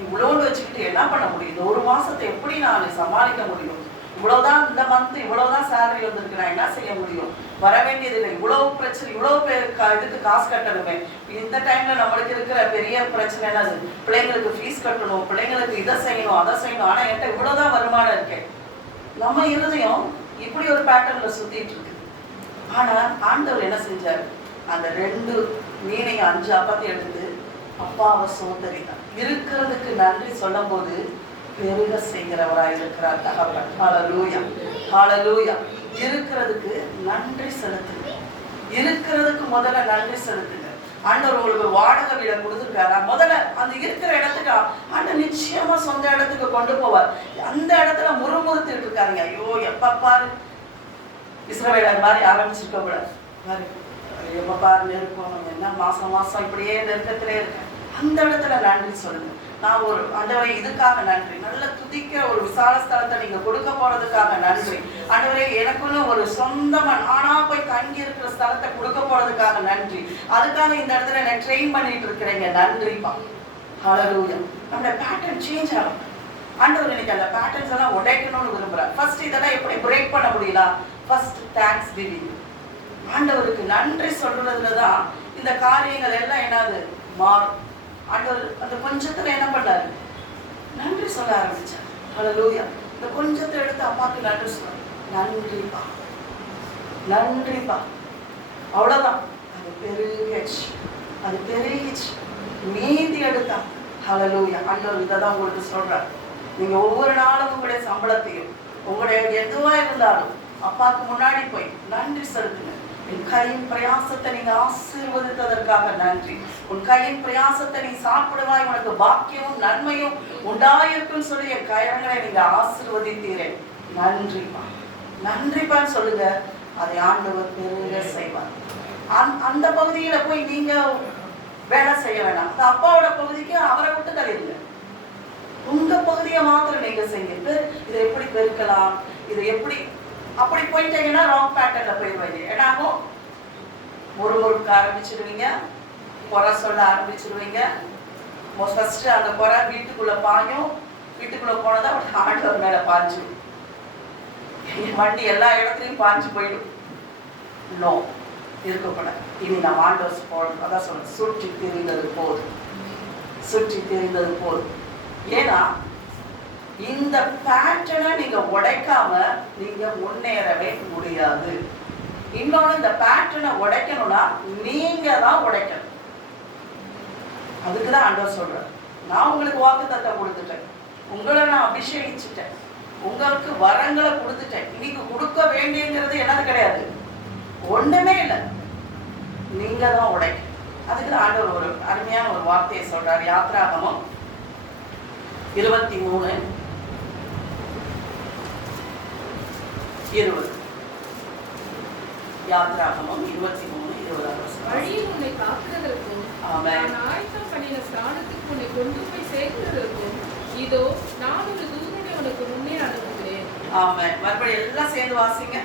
இவ்வளோன்னு வச்சுக்கிட்டு என்ன பண்ண முடியும், இந்த ஒரு மாசத்தை எப்படி நான் சமாளிக்க முடியும், இவ்வளவுதான் இந்த மந்த் இவ்வளவுதான் சேலரி வந்திருக்கு, நான் என்ன செய்ய முடியும், வர வேண்டியது இல்லை, இவ்வளவு பிரச்சனை, இவ்வளவு பேருக்கு இதுக்கு காசு கட்டணுமே. இந்த டைம்ல நம்மளுக்கு இருக்கிற பெரிய பிரச்சனை என்னது, பிள்ளைங்களுக்கு ஃபீஸ் கட்டணும், பிள்ளைங்களுக்கு இதை செய்யணும் அதை செய்யணும், ஆனா என்கிட்ட இவ்வளவுதான் வருமானம் இருக்கேன். நம்ம இருதயம் இப்படி ஒரு பேட்டர்ன்ல சுத்திட்டு இருக்கு. ஆனா ஆண்டவர் என்ன செஞ்சார், அந்த 2 மீனையும் 5 அப்பத்தையும் எடுத்து அப்பாவை சோதரித்தார். இருக்கிறதுக்கு நன்றி சொல்லும் போது பெருக செய்கிறவராய் இருக்கிறார் தகவல். ஹalleluya, ஹalleluya. இருக்கிறதுக்கு நன்றி செலுத்துங்க. இருக்கிறதுக்கு முதல்ல நன்றி செலுத்துங்க. ஆண்டவர் உங்களுக்கு வாடகை வீட கொடுத்துருக்காரா, முதல்ல அந்த இருக்கிற இடத்துக்கு ஆண்டவர் நிச்சயமா சொந்த இடத்துக்கு கொண்டு போவார். அந்த இடத்துல முறுமுறுத்துட்டு இருக்காருங்க. ஐயோ எப்ப பாரு இஸ்ரவேலர் மாதிரி ஆரம்பிச்சிருக்க கூடாது. எப்ப பாரு நெருக்கம், என்ன மாசம் மாசம் இப்படியே நெருக்கத்திலே இருக்கேன். அந்த இடத்துல நன்றி சொல்லுங்க. நான் ஒரு ஆண்டவரை இதுக்காக நன்றி, நல்ல துதிக்க ஒரு விசால ஸ்தலத்தை நீங்க கொடுக்க போறதுக்காக நன்றி. ஆண்டவரே எனக்குன்னு ஒரு சொந்தமா நானா போய் தங்கி இருக்கிற ஸ்தலத்தை கொடுக்க போறதுக்காக நன்றி. அதுக்காக இந்த இடத்துல நான் ட்ரெயின் பண்ணிட்டு இருக்கிறேங்க, நன்றிப்பா. ஹalleluya. நம்மளோட பேட்டர்ன் சேஞ்ச் ஆகும். ஆண்டவர் இன்னைக்கு அந்த பேட்டர்ன்ஸ் எல்லாம் உடைக்கணும்னு விரும்புறார். ஃபர்ஸ்ட் இதெல்லாம் எப்படி பிரேக் பண்ண முடியலாம்? First thanks giving. ஆண்டவருக்கு நன்றி சொல்றதுல தான் இந்த காரியங்கள் எல்லாம் என்னது மாறும். ஆண்டவர் அந்த கொஞ்சத்துல என்ன பண்ணாரு? நன்றி சொல்ல ஆரம்பிச்சார். ஹalleluya. இந்த கொஞ்சத்தை எடுத்து அப்பாக்கு நன்றி சொல்ல, நன்றிப்பா, நன்றிப்பா. அவ்வளவுதான். அது பெருகிச்சு, அது பெருகிச்சு. மீதி எடுத்தா. ஹalleluya. ஆண்டவர் இதான் உங்களுக்கு சொல்றார். நீங்க ஒவ்வொரு நாளும் உங்களுடைய சம்பளத்தையும் உங்களுடைய எதுவா இருந்தாலும் அப்பாவுக்கு முன்னாடி போய் நன்றி செலுத்துங்க. உன் கையின் பிரயாசத்தை நீங்க ஆசீர்வதித்ததற்காக நன்றி. உன் கையின் பிரயாசத்தை நீ சாப்பிடுவாய், உனக்கு பாக்கியமும் நன்மையும் உண்டாயிருக்குன்னு சொல்லி என் கயங்களை நீங்க ஆசீர்வதித்தீரே, நன்றிப்பா, நன்றிப்பான்னு சொல்லுங்க. அதை ஆண்டவர் பெருக செய்வார். அந்த பகுதியில போய் நீங்க வேலை செய்ய வேணாம். அந்த அப்பாவோட பகுதிக்கு அவரை விட்டு தள்ளிடுங்க. உங்க பகுதியை மாத்திரம் நீங்க செய்யுங்க. இதை எப்படி பெருக்கலாம், இதை எப்படி அப்படி போயிட்டீங்கன்னா ராங் பேட்டர்ல போயிடுவீங்க. என்னாகும்? முறுமுறுக்க ஆரம்பிச்சிடுவீங்க, குறை சொல்ல ஆரம்பிச்சிடுவீங்க. ஃபர்ஸ்ட் அந்த குறை வீட்டுக்குள்ள பாயும். வீட்டுக்குள்ள போனதா ஆண்டவர் மேல பாஞ்சு, வண்டி எல்லா இடத்துலையும் பாஞ்சு போயிடும். நோ, இருக்கக்கூடாது. இனி நான் ஆண்டவர் போடணும். அதான் சொல்றேன், சுற்றி தெரிந்தது போதும், சுற்றி தெரிந்தது போதும். ஏன்னா இந்த பேட்டர்னை நீங்க உடைக்காம நீங்க முன்னேறவே முடியாது. இன்னொன்னு, இந்த பேட்டர்னை உடைக்கணும்னா நீங்க தான் உடைக்கணும். அதுக்குதான் ஆண்டவர் சொல்றார், நான் உங்களுக்கு வாக்குத்தத்தம் கொடுத்துட்டேன், உங்களை நான் அபிஷேகிச்சுட்டேன், உங்களுக்கு வரங்களை கொடுத்துட்டேன். இன்னைக்கு கொடுக்க வேண்டியங்கிறது என்னது கிடையாது, ஒண்ணுமே இல்லை, நீங்க தான் உடைக்கணும். அதுக்குதான் ஆண்டவர் ஒரு அருமையான ஒரு வார்த்தையை சொல்றார். யாத்ராகமம் 23:20. யாத்ராகமம் 23:20. வழியில் உன்னை காக்கிறதற்கும் நான் ஆயத்தம் பண்ணின ஸ்தானத்துக்கு உன்னை கொண்டு போய் சேர்க்கிறதற்கும் இதோ நான் ஒரு தூதனை உனக்கு முன்னே அனுப்புகிறேன். ஆமென். மறுபடியும் எல்லாம் சேர்ந்து வாசிங்க.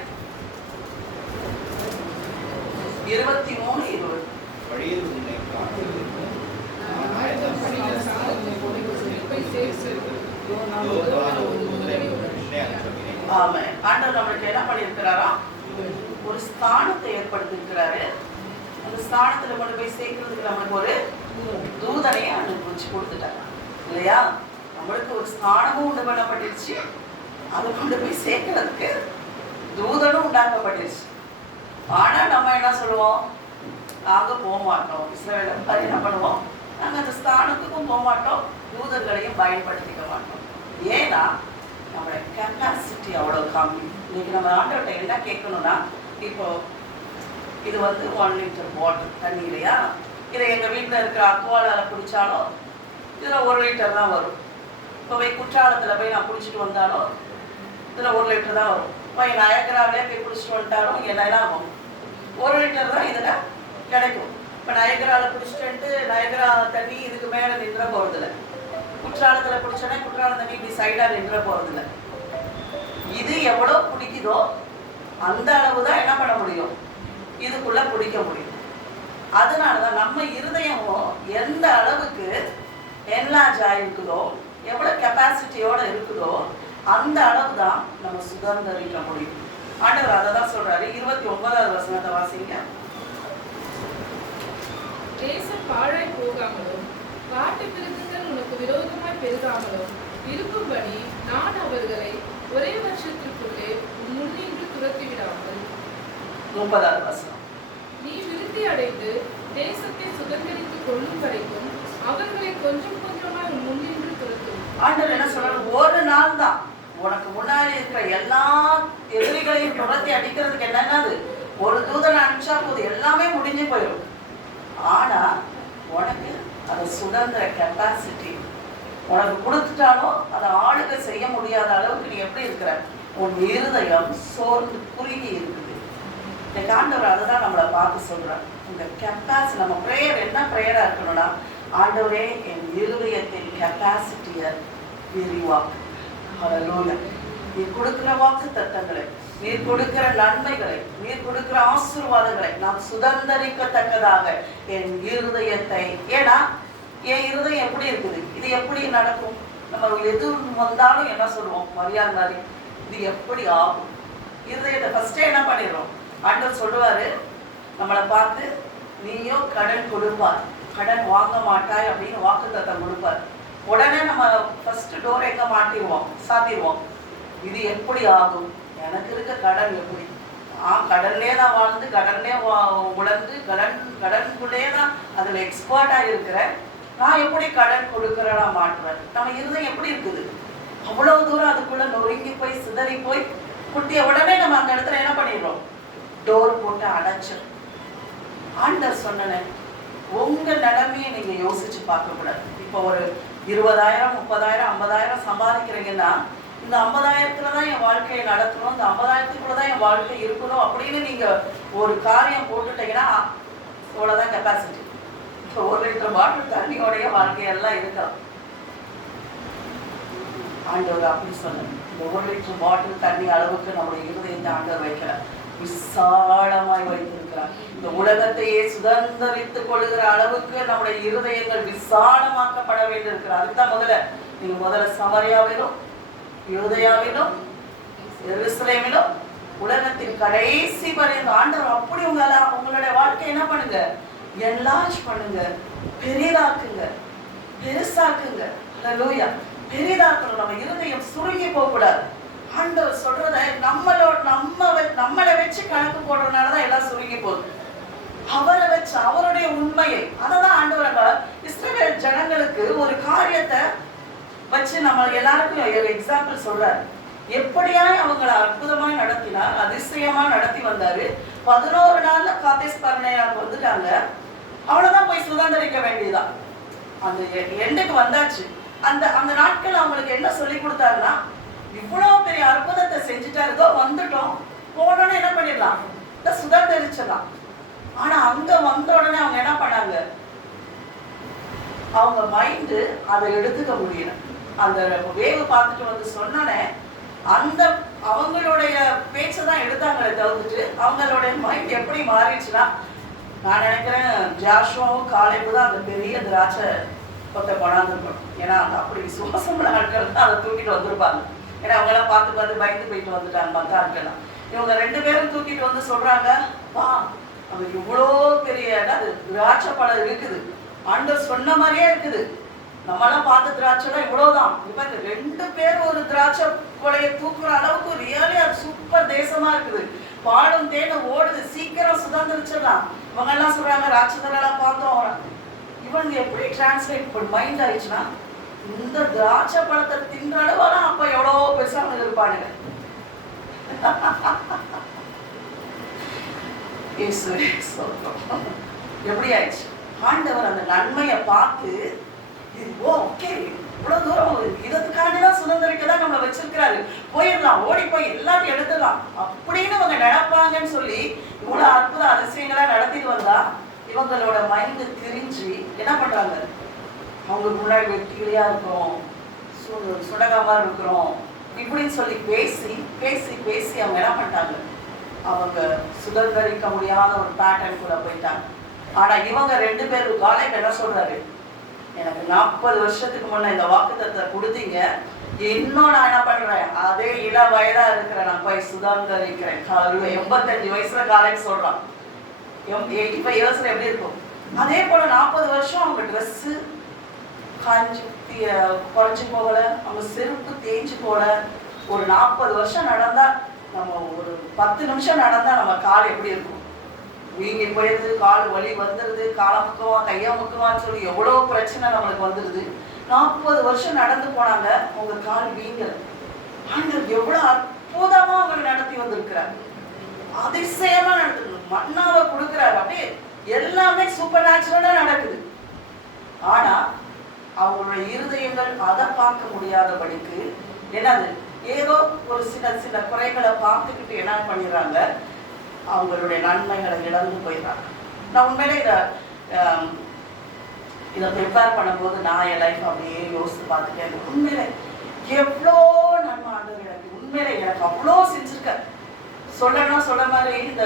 23:20. வழியில் உன்னை காக்கிறதற்கும் நான் ஆயத்தம் பண்ணின ஸ்தானத்துக்கு உன்னை கொண்டு போய் சேர்க்கிறதற்கும் ஆமென். ஆண்டவர் நம்மளுக்கு என்ன பண்ணியிருக்கிறாரா, ஒரு ஸ்தானத்தை ஏற்படுத்தியிருக்கிறாரு. அந்த ஸ்தானத்துல கொண்டு போய் சேர்க்கிறதுக்கு நம்மளுக்கு ஒரு தூதனையை அனுப்பிச்சு கொடுத்துட்டாங்க இல்லையா? நம்மளுக்கு ஒரு ஸ்தானமும் உண்டு பண்ணப்பட்டுருச்சு, அதை கொண்டு போய் சேர்க்கிறதுக்கு தூதனும் உண்டாக்கப்பட்டுருச்சு. ஆனா நம்ம என்ன சொல்லுவோம், நாங்க போக மாட்டோம். இஸ்ரவேலர் என்ன பண்ணுவோம், நாங்க அந்த ஸ்தானத்துக்கும் போக மாட்டோம், தூதர்களையும் பயன்படுத்திக்க மாட்டோம். ஏன்னா நம்மளோட கெப்பாசிட்டி அவ்வளோ கம்மி. இன்னைக்கு நம்ம ஆண்டவர்கிட்ட என்ன கேட்கணும்னா, இப்போ இது வந்து 1 லிட்டர் வாட்டர் தண்ணி இல்லையா, இதை எங்கள் வீட்டில் இருக்கிற அக்குவாலால் பிடிச்சாலும் இதில் 1 லிட்டர் தான் வரும். இப்போ போய் குற்றாலத்தில் போய் நான் பிடிச்சிட்டு வந்தாலும் இதில் 1 லிட்டர் தான் வரும். போய் நயகராவிலே போய் பிடிச்சிட்டு வந்துட்டாலும் இங்கே என்ன ஆகும், 1 லிட்டர் தான் இதில் கிடைக்கும். இப்போ நயகராவில் பிடிச்சிட்டு நயகரா தண்ணி இதுக்கு மேலே நின்ற போகிறதில்ல, குற்றாலத்தில் பிடிச்சோன்னா குற்றால தண்ணி இப்படி சைடாக நின்ற போகிறதில்ல. இது எவ்வளோ பிடிக்குதோ அந்த அளவு தான் என்ன பண்ண முடியும், இதுக்குள்ள பிடிக்க முடியும். அதனாலதான் நம்ம இருதயமும் எந்த அளவுக்கு என்லார்ஜ் ஆகிருக்குதோ, எவ்வளோ கெப்பாசிட்டியோட இருக்குதோ அந்த அளவு தான் நம்ம சுதந்திரிக்க முடியும். ஆண்டவர் அதை தான் சொல்றாரு. 29வது வசனத்தை வாசிங்க. தேசம் பாழாய் போகாமலும் காட்டு மிருகங்கள் உனக்கு விரோதமாய் பெருகாமலும் இருக்கும்படி நான் அவர்களை ஒரே வருஷத்திற்குள்ளே முன்னின்று துரத்தி விடாமல் 30வது வசனம். நீ விருத்தி அடைந்து தேசத்தை சுதந்திரித்துக் கொள்ளும் வரைக்கும் அவர்களை கொஞ்சம் கொஞ்சமாய் முன்னின்று துரத்தும். ஆண்டவர் என்ன சொல்றாரு, ஒரு நாள் தான் உனக்கு முன்னாடி இருக்கிற எல்லா எதிரிகளையும் துரத்தி அடிக்கிறதுக்கு என்னன்னது ஒரு தூதனை அனுப்பிச்சா போது எல்லாமே முடிஞ்சு போயிடும். ஆனா உனக்கு அது சுதந்திர கெப்பாசிட்டி உனக்கு கொடுத்துட்டாலும் அதை ஆளுகை செய்ய முடியாத அளவுக்கு நீ எப்படி இருக்கிற, உன் இருதயம் சோர்ந்து குறுகி இருக்குது. இந்த ஆண்டவர் அதை தான் நம்மளை பார்த்து சொல்றார். இந்த கெப்பாசிட்டி நம்ம ப்ரேயர் என்ன ப்ரேயரா இருக்கணும்னா, ஆண்டவரே என் இருதயத்தின் கெப்பாசிட்டியை விரிவாக்கு. ஹல்லேலூயா. நீர் கொடுக்கிற வாக்கு தத்தங்களை, நீர் கொடுக்கிற நன்மைகளை, நீர் கொடுக்கிற ஆசீர்வாதங்களை நாம் சுதந்திரிக்கத்தக்கதாக என் இருதயத்தை, ஏன்னா என் இருதயம் எப்படி இருக்குது, இது எப்படி நடக்கும், நம்ம எது வந்தாலும் என்ன சொல்லுவோம், மரியாதை மாதிரி இது எப்படி ஆகும். இருதயத்தை ஃபர்ஸ்டே என்ன பண்ணிடுறோம், ஆண்டவர் சொல்லுவாரு நம்மளை பார்த்து, நீயோ கடன் கொடுப்பார், கடன் வாங்க மாட்டாய் அப்படின்னு வாக்குத்தத்தம் கொடுப்பார். உடனே நம்ம ஃபர்ஸ்ட் டோர் எங்க மாட்டிடுவோம், சாத்திடுவோம். இது எப்படி ஆகும், எனக்கு இருக்க கடன் எப்படி, கடன்லே தான் வாழ்ந்து கடன்லே உழந்து கடனுக்குள்ளே தான் அதுல எக்ஸ்பர்ட்டா இருக்கிறேன், நான் எப்படி கடன் கொடுக்கறனா மாட்டுவேன். நம்ம இருதயம் எப்படி இருக்குது, அவ்வளவு தூரம் அதுக்குள்ள நொறுங்கி போய் சிதறி போய் குட்டிய உடனே நம்ம அந்த இடத்துல என்ன பண்ணிடுறோம், டோர் போட்டு அடைச்சிடும். ஆண்டவர் சொன்னேன், உங்க நிலைமையை நீங்க யோசிச்சு பார்க்க கூடாது. இப்போ ஒரு 20,000 30,000 50,000 சம்பாதிக்கிறீங்கன்னா, இந்த 50,000 தான் என் வாழ்க்கையை நடத்தணும், இந்த 50,000 தான் என் வாழ்க்கை இருக்கணும் அப்படின்னு நீங்க ஒரு காரியம் போட்டுட்டீங்கன்னா அவ்வளவுதான் கெப்பாசிட்டி. இப்போ 1 லிட்டர் பாட்டில் தண்ணியோடைய வாழ்க்கையெல்லாம் இருக்கலாம். ஆண்டவர் அப்படி சொன்னார், இந்த 1 லிட்டர் பாட்டில் தண்ணி அளவுக்கு நம்முடைய இருதயத்தை ஆண்டவர் வைக்கிறார், விசாலமாய் வைத்திருக்கிறார். இந்த உலகத்தையே சுதந்திரித்துக் கொள்கிற அளவுக்கு நம்முடைய இருதயங்கள் விசாலமாக்கப்பட வேண்டியிருக்கிறார். அதுதான் முதல்ல சமரியாவிலும் யூதேயாவிலும் எருசலேமிலும் உலகத்தின் கடைசி வரையும் ஆண்டவர் அப்படி உங்களுடைய வாழ்க்கை என்ன பண்ணுங்க, என்லார்ஜ் பண்ணுங்க, பெரிதாக்குங்க, பெருசாக்குங்க. ஹல்லேலூயா. பெரிதாக்கணும். நம்ம இருதயம் சுருங்கி போக கூடாது. ஆண்டவர் சொல்றத நம்மளை வச்சு கணக்கு போடுறதுனாலதான் எல்லாம் சுருங்கி போகுது. அவரை வச்சு அவருடைய உண்மையை அததான் ஆண்டவர் இஸ்ரவேல் ஜனங்களுக்கு ஒரு காரியத்தை வச்சு நம்ம எல்லாருக்கும் எக்ஸாம்பிள் சொல்றாரு. எப்படியாய் அவங்களை அற்புதமாய் நடத்தினார், அதிசயமா நடத்தி வந்தாரு. 11 நாள்ல காதேஸ் பர்னேயாவுக்கு வந்துட்டாங்க. அவ்வளவுதான், போய் சுதந்திரிக்க வேண்டியதுதான். அந்த எண்டுக்கு வந்தாச்சு. அந்த நாட்கள் அவங்களுக்கு என்ன சொல்லி கொடுத்தாருன்னா, இவ்வளவு பெரிய அற்புதத்தை செஞ்சுட்டாருதோ, வந்துட்டோம், போனோன்னு என்ன பண்ணிடலாம், சுதந்திரிச்சலாம். ஆனா அங்க வந்த உடனே அவங்க என்ன பண்ணாங்க, அவங்க மைண்டு அதை எடுத்துக்க முடியல. அந்த வேவு பார்த்துட்டு வந்து சொன்னோன்னே அந்த அவங்களுடைய பேச்சை தான் எடுத்தாங்களே தவிர்த்துட்டு அவங்களுடைய மைண்ட் எப்படி மாறிடுச்சுன்னா, நான் நினைக்கிறேன் ஜாஷுவாவும் காலேபும் தான் அந்த பெரிய திராட்சை கொத்தை கொண்டாந்துருக்கணும். ஏன்னா அப்படி விசுவாசமுள்ள ஆட்கள் தான் அதை தூக்கிட்டு வந்திருப்பாங்க. ஏன்னா அவங்களாம் பார்த்து பயந்து போயிட்டு வந்துட்டாங்க மற்ற ஆட்கள்லாம். இவங்க 2 பேரும் தூக்கிட்டு வந்து சொல்றாங்க, வா அவங்க இவ்வளோ பெரிய திராட்சை பழம் இருக்குது, ஆண்டவர் சொன்ன மாதிரியே இருக்குது, நம்மளாம் பார்த்த திராட்சைலாம் இவ்வளவுதான். இப்ப 2 பேர் ஒரு திராட்சை கொலையை தூக்குற அளவுக்கு ரியலி அது சூப்பர் தேசமா இருக்குது, பாலும் தேனும் ஓடுது, சீக்கிரம் சுதந்திரிச்சிடலாம். இவங்க எல்லாம் சொல்றாங்க, ராட்சதரெல்லாம் பார்த்தோம். இவங்க எப்படி டிரான்ஸ்லேட் பண்ண மைண்ட் ஆயிடுச்சுன்னா, இந்த திராட்சை பழத்தை தின்ற அளவெல்லாம் அப்ப எவ்வளவு பெருசா அவங்க இருப்பானுங்க. எப்படி ஆயிடுச்சு. ஆண்டவர் அந்த நன்மையை பார்த்து, ஓகே இவ்வளவு தூரம் இதற்காண்டிதான் சுதந்திரிக்கதான் நம்மளை வச்சிருக்கிறாரு, போயிடலாம், ஓடி போய் எல்லாத்தையும் எடுத்துடலாம் அப்படின்னு அவங்க நடப்பாங்கன்னு சொல்லி இவ்வளவு அற்புத அதிசயங்களா நடத்திட்டு வந்தா, இவங்களோட மைண்டு திரிஞ்சு என்ன பண்றாங்க, அவங்களுக்கு முன்னாடி வெட்டிகளையா இருக்கிறோம், சுடகாம இருக்கிறோம் இப்படின்னு சொல்லி பேசி பேசி பேசி அவங்க என்ன பண்ணிட்டாங்க, அவங்க சுதந்திரிக்க முடியாத ஒரு பேட்டர்ன் கூட போயிட்டாங்க. ஆனா இவங்க 2 பேரும் காலேப் என்ன சொல்றாரு, எனக்கு 40 வருஷத்துக்கு முன்ன இந்த வாக்குத்தத்தத்தை கொடுத்தீங்க, இன்னும் நான் என்ன பண்றேன், அதே இள வயதா இருக்கிறேன், நான் போய் சுதந்திரிக்கிறேன். 85 வயசுல காலேப் சொல்றான், 85 இயர்ஸ்ல எப்படி இருக்கும். அதே போல 40 வருஷம் அவங்க ட்ரெஸ் குறைஞ்சு போகல, அவங்க செருப்பு தேஞ்சு போல. ஒரு 40 வருஷம் நடந்தா, நம்ம ஒரு 10 நிமிஷம் நடந்தா நம்ம கால் எப்படி இருக்கும், வீங்கி போயிடுது, கால் வலி வந்துடுது, காலை முக்குவா கையா முக்குவான்னு சொல்லி எவ்வளோ பிரச்சனை நம்மளுக்கு வந்துடுது. 40 வருஷம் நடந்து போனாங்க, உங்க கால் வீங்கல. ஆண்டவர் எவ்வளோ அற்புதமா அவங்களை நடத்தி வந்திருக்கிறார். அதிசயமா நடக்குது. மன்னாவை கொடுக்குறாரு, அப்படியே எல்லாமே சூப்பர் நேச்சுரலா நடக்குது. ஆனா அவங்களுடைய இருதயங்கள் அதை பார்க்க முடியாதபடிக்கு என்னது, ஏதோ ஒரு சின்ன சின்ன குறைகளை பார்த்துக்கிட்டு என்ன பண்ணிடுறாங்க, அவங்களுடைய நன்மைகளை இழந்து போயிடுறாங்க. நான் உண்மையிலே இதை ப்ரிப்பேர் பண்ணும்போது நான் என் லைஃப் அப்படியே யோசித்து பார்த்துட்டேன். உண்மையிலே எவ்வளோ நன்மை ஆண்டவர் எனக்கு உண்மையிலே எனக்கு அவ்வளோ செஞ்சிருக்க. சொல்லணும் சொல்ல மாதிரி இந்த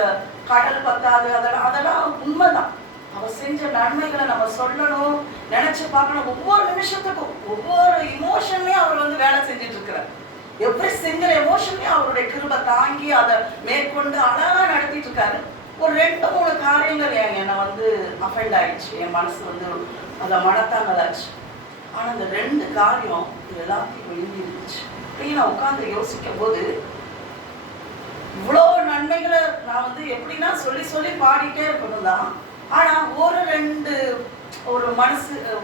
கடல் பத்தாது, அதெல்லாம் உண்மைதான். அவர் செஞ்ச நன்மைகளை நம்ம சொல்லணும், நினைச்சு பார்க்கணும். ஒவ்வொரு நிமிஷத்துக்கும் ஒவ்வொரு இமோஷன்லயும் அவர் வந்து வேலை செஞ்சுட்டு இருக்கிறார். எவ்ரி சிங்கிள் எமோஷன்லயும் அவருடைய கிருபை தாங்கி அதை மேற்கொண்டு அழகா நடத்திட்டு இருக்காரு. ஒரு 2-3 காரியங்கள் என்னை வந்து அஃபெண்ட் ஆயிடுச்சு, என் மனசு வந்து அதை மனத்தாங்கலாச்சு. ஆனா இந்த 2 காரியம் இது எல்லாத்தையும் எழுதி இருந்துச்சு. அப்படியே நான் உட்கார்ந்து யோசிக்கும் போது இவ்வளோ நன்மைகளை நான் வந்து எப்படின்னா சொல்லி சொல்லி பாடிட்டே இருக்கணும் தான். ஆனா ஒரு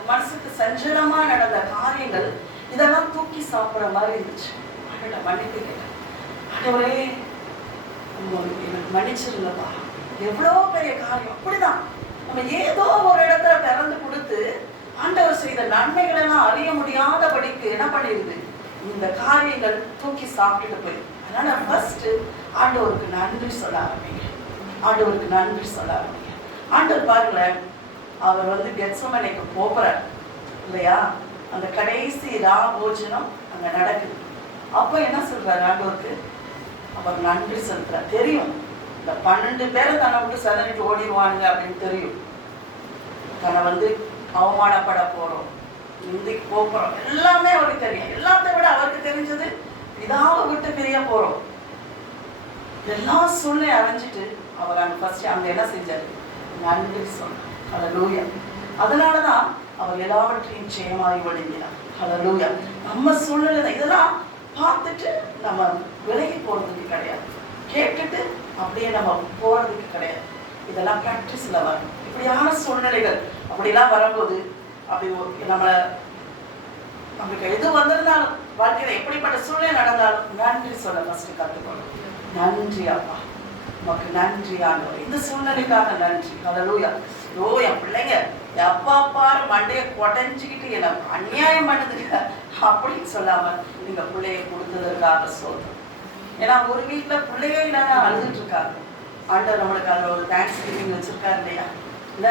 மனசுக்கு சஞ்சலமா நடந்த காரியங்கள் இதெல்லாம் தூக்கி சாப்பிட்ற மாதிரி இருந்துச்சு. மன்னிப்பு கேட்டேன், ஆண்டவரே எனக்கு மன்னிச்சிருங்கப்பா. எவ்வளோ பெரிய காரியம். அப்படிதான் நம்ம ஏதோ ஒரு இடத்துல திறந்து கொடுத்து ஆண்டவர் செய்த நன்மைகளை எல்லாம் அறிய முடியாதபடிக்கு என்ன பண்ணிடுது, இந்த காரியங்கள் தூக்கி சாப்பிட்டுட்டு போயிடுது. அதனால ஃபர்ஸ்ட் ஆண்டவருக்கு நன்றி சொல்ல ஆரம்பிங்க. ஆண்டவருக்கு நன்றி சொல்ல ஆரம்பிங்க. ஆண்டவர் பாருங்களேன், அவர் வந்து கெத்செமனேக்கு போகிறார் இல்லையா, அந்த கடைசி போஜனம் அங்க நடக்குது. அப்போ என்ன சொல்றாரு ஆண்டவருக்கு, அவர் நன்றி செலுத்துறார். தெரியும் இந்த 12 பேரை தன்னை விட்டு சதறிட்டு ஓடிடுவானுங்க அப்படின்னு தெரியும். தன்னை வந்து அவமானப்பட போறோம், இந்திக்கு போறோம், எல்லாமே அவருக்கு தெரியும். எல்லாத்தையும் விட அவருக்கு தெரிஞ்சது இதாவை விட்டு பிரிய போறோம். எல்லா சூழ்நிலை அடைஞ்சிட்டு அவர் அங்க ஃபர்ஸ்ட் அங்க என்ன செஞ்சாரு, நன்றி சொன்னார். ஹல்லேலூயா. அதனாலதான் அவர் எல்லாவற்றையும் ஜெயமாய் வழங்கினார். ஹல்லேலூயா. நம்ம சூழ்நிலை இதெல்லாம் பார்த்துட்டு நம்ம விலகி போறதுக்கு கிடையாது, கேட்டுட்டு அப்படியே நம்ம போறதுக்கு கிடையாது. இதெல்லாம் பிராக்டிஸ்ல வரும். இப்படியான சூழ்நிலைகள் அப்படிலாம் வரும்போது அப்படி நமக்கு எது வந்திருந்தாலும் வாழ்க்கையில எப்படிப்பட்ட சூழ்நிலை நடந்தாலும் நன்றி சொல்ல ஃபர்ஸ்ட் கத்துக்கணும். நன்றி அப்பா, உமக்கு நன்றி ஆண்டவரே, இந்த சூழ்நிலைக்காக நன்றி. ஹல்லேலூயா. என் பிள்ளைங்க எப்பா பாரு மண்டையை கொடைஞ்சிக்கிட்டு என்ன அநியாயம் பண்ணுதுங்க அப்படின்னு சொல்லாம நீங்க பிள்ளைய கொடுத்ததற்காக சொல்றோம். ஏன்னா ஒரு வீட்டுல பிள்ளையே இல்லைன்னா அழுதுட்டு இருக்காங்க. ஆண்டவர் நம்மளுக்கு அதில் ஒரு தேங்க்ஸ் கிவிங் வச்சிருக்காரு இல்லையா. இல்ல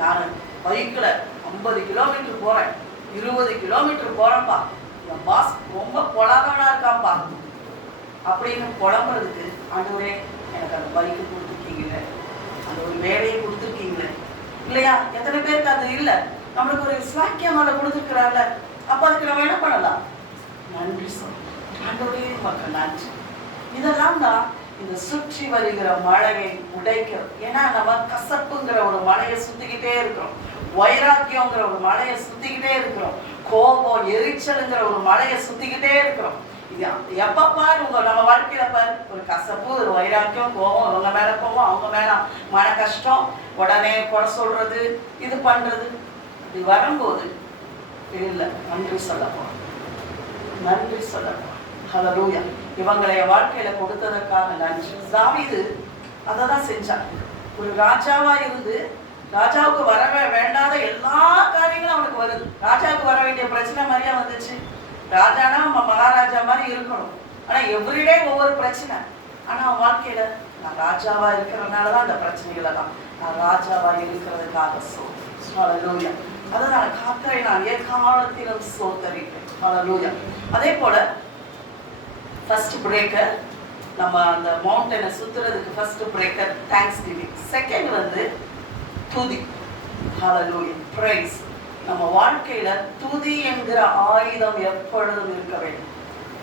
நான் பைக்கில் 50 கிலோமீட்டர் போறேன், 20 கிலோமீட்டர் போறேன்ப்பா, என் பாஸ் ரொம்ப பொலாதானா இருக்கான்ப்பா அப்படின்னு புலம்புறதுக்கு ஆண்டவரே எனக்கு அந்த பைக்கு கொடுத்துருக்கீங்களே, அந்த ஒரு வேலையை கொடுத்துருக்கீங்களே இல்லையா. எத்தனை பேருக்கு அது இல்லை, நம்மளுக்கு ஒரு ஸ்லாக்கியம் அதை கொடுத்துருக்கிறார்ல. அப்போ அதுக்கு நம்ம என்ன பண்ணலாம், நன்றி சொல்லணும். ஆண்டவரே மக்கள் நன்றி. இதெல்லாம் தான் இந்த சுற்றி வருகிற மழையை உடைக்கிறோம். ஏன்னா நம்ம கசப்புங்கிற ஒரு மலையை சுத்திக்கிட்டே இருக்கிறோம், வைராக்கியங்கிற ஒரு மலையை சுத்திக்கிட்டே இருக்கிறோம், கோபம் எரிச்சலுங்கிற ஒரு மலையை சுத்திக்கிட்டே இருக்கிறோம். இது எப்ப பாரு நம்ம வாழ்க்கையில பாரு ஒரு கசப்பு, ஒரு வைராக்கியம், கோபம், இவங்க மேல கோபம், அவங்க மேல மன கஷ்டம், உடனே குறை சொல்றது, இது பண்றது. இப்படி வரும்போது இல்லை நன்றி சொல்ல போறோம், நன்றி சொல்ல போறோம். ஹல்லேலூயா. இவங்களை வாழ்க்கையில கொடுத்ததற்காக நன்றி. தாவீது அதை தான் செஞ்சான். ஒரு ராஜாவா இருந்து ராஜாவுக்கு வர வேண்டாத எல்லா காரியங்களும் அவனுக்கு வருது. ராஜாவுக்கு வர வேண்டிய பிரச்சனை மாதிரியா வந்துச்சு. ராஜானா நம்ம மகாராஜா மாதிரி இருக்கணும், ஆனா எவ்ரிடே ஒவ்வொரு பிரச்சனை. ஆனா அவன் வாழ்க்கையில நான் ராஜாவா இருக்கிறதுனாலதான் அந்த பிரச்சனைகளை தான் நான் ராஜாவா இருக்கிறதுக்காக ஹல்லேலூயா. அதனால கர்த்தரை நான் எக்காலத்திலும் ஸ்தோத்தரிப்பேன். ஹல்லேலூயா. அதே போல ஃபர்ஸ்ட் பிரேக்கர் நம்ம அந்த மவுண்டனை சுத்துறதுக்கு first breaker thanksgiving. Second வந்து துதி. Hallelujah, praise. நம்ம வாழ்க்கையில துதி என்கிற ஆயுதம் எப்பொழுதும் இருக்க வேண்டும்.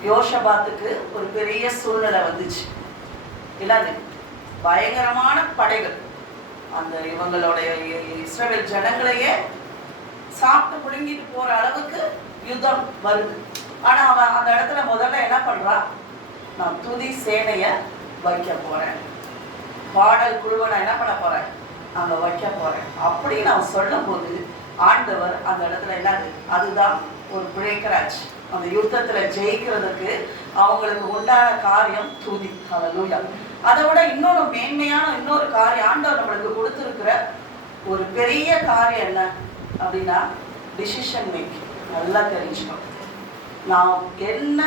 யோசபாத்துக்கு ஒரு பெரிய சூழ்நிலை வந்துச்சு. இல்லாது பயங்கரமான படைகள் அந்த இவங்களுடைய இஸ்ரவேல் ஜனங்களையே சாப்பிட்டு புடுங்கிட்டு போற அளவுக்கு யுத்தம் வருது. ஆனா அவன் அந்த இடத்துல முதல்ல என்ன பண்றான், நான் துதி சேனைய வைக்க போறேன். பாடல் குழுவை நான் என்ன பண்ண போறேன், அங்க வைக்க போறேன் அப்படின்னு நான் சொல்லும் போது ஆண்டவர் அந்த இடத்துல என்னது, அதுதான் ஒரு பிரேக்கராஜ். அந்த யுத்தத்துல ஜெயிக்கிறதுக்கு அவங்களுக்கு உண்டான காரியம் துதி. ஹல்லேலூயா. அதை விட இன்னொரு மேன்மையான இன்னொரு காரியம் ஆண்டவர் நம்மளுக்கு கொடுத்திருக்கிற ஒரு பெரிய காரியம் என்ன அப்படின்னா டிசிஷன் மேக்கிங். நல்லா தெரிஞ்சுக்கணும், நான் என்ன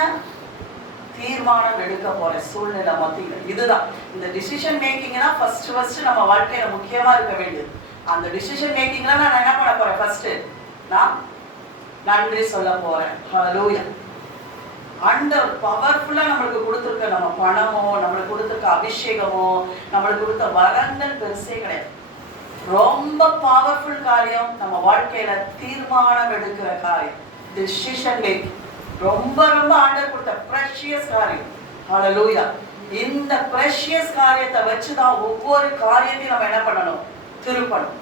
தீர்மானம் எடுக்க போறேன் சூழ்நிலை மத்தியில். இதுதான் இந்த டிசிஷன் மேக்கிங்னா ஃபர்ஸ்ட் நம்ம வாழ்க்கையில முக்கியமா இருக்க வேண்டியது. அந்த டிசிஷன் மேக்கிங்ல நான் என்ன பண்ண போறேன், ஃபர்ஸ்ட் நான் நன்றி சொல்ல போறேன். ஹல்லேலூயா. ஆண்டவர் பவர்ஃபுல்லா நம்மளுக்கு கொடுத்துருக்க நம்ம பணமோ, நம்மளுக்கு கொடுத்துருக்க அபிஷேகமோ, நம்மளுக்கு கொடுத்த வரங்கள் பெருசே கிடையாது. ரொம்ப பவர்ஃபுல் காரியம் நம்ம வாழ்க்கையில தீர்மானம் எடுக்கிற காரியம், டிசிஷன் மேக்கிங். ரொம்ப ரொம்ப ஆண்டவர் கொடுத்த பிரஷியஸ் காரியம். ஹல்லேலூயா. இந்த பிரஷியஸ் காரியத்தை வச்சுதான் ஒவ்வொரு காரியத்தையும் நம்ம என்ன பண்ணணும், திருப்பணும்.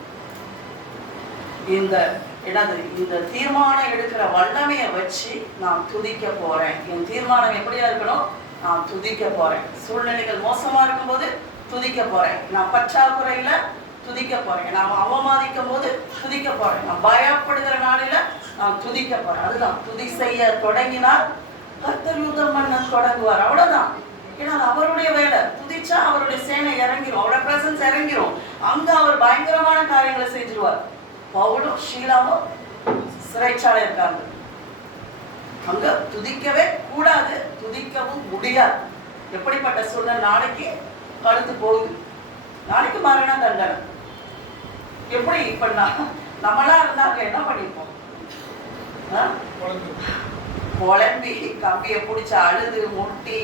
இந்த தீர்மானம் எடுக்கிற வல்லமையை வச்சு நான் துதிக்க போறேன். என் தீர்மானம் எப்படியா இருக்கணும், நான் துதிக்க போறேன். சூழ்நிலைகள் மோசமா இருக்கும்போது துதிக்க போறேன். நான் பற்றாக்குறையில துதிக்க போறேன். நான் அவமதிக்கும் போது துதிக்க போறேன். நான் பயப்படுகிற நாளில நான் துதிக்க போறேன். அதுதான் துதி செய்ய தொடங்கினால் கர்த்தர் யுத்தம் பண்ண தொடங்குவார். அவ்வளவுதான். ஏன்னா அவருடைய வேலை. துதிச்சா அவருடைய சேனை இறங்கிரும், அவருடைய பிரசன்ஸ் இறங்கிரும். அங்க அவர் பயங்கரமான காரியங்களை செஞ்சிருவார். பவுலும் ஷீலாவும் சிறைச்சாலை இருக்காங்க. அங்க துதிக்கவே கூடாது, துதிக்கவும் முடியாது. எப்படிப்பட்ட சூழ்நிலை, நாளைக்கு கழுத்து போகுது, நாளைக்கு மரண தண்டனை. எப்படி இப்ப நம்மளா இருந்தாங்க என்ன பண்ணிருப்போம், குழம்பி கம்பியை பிடிச்ச அழுது முட்டி,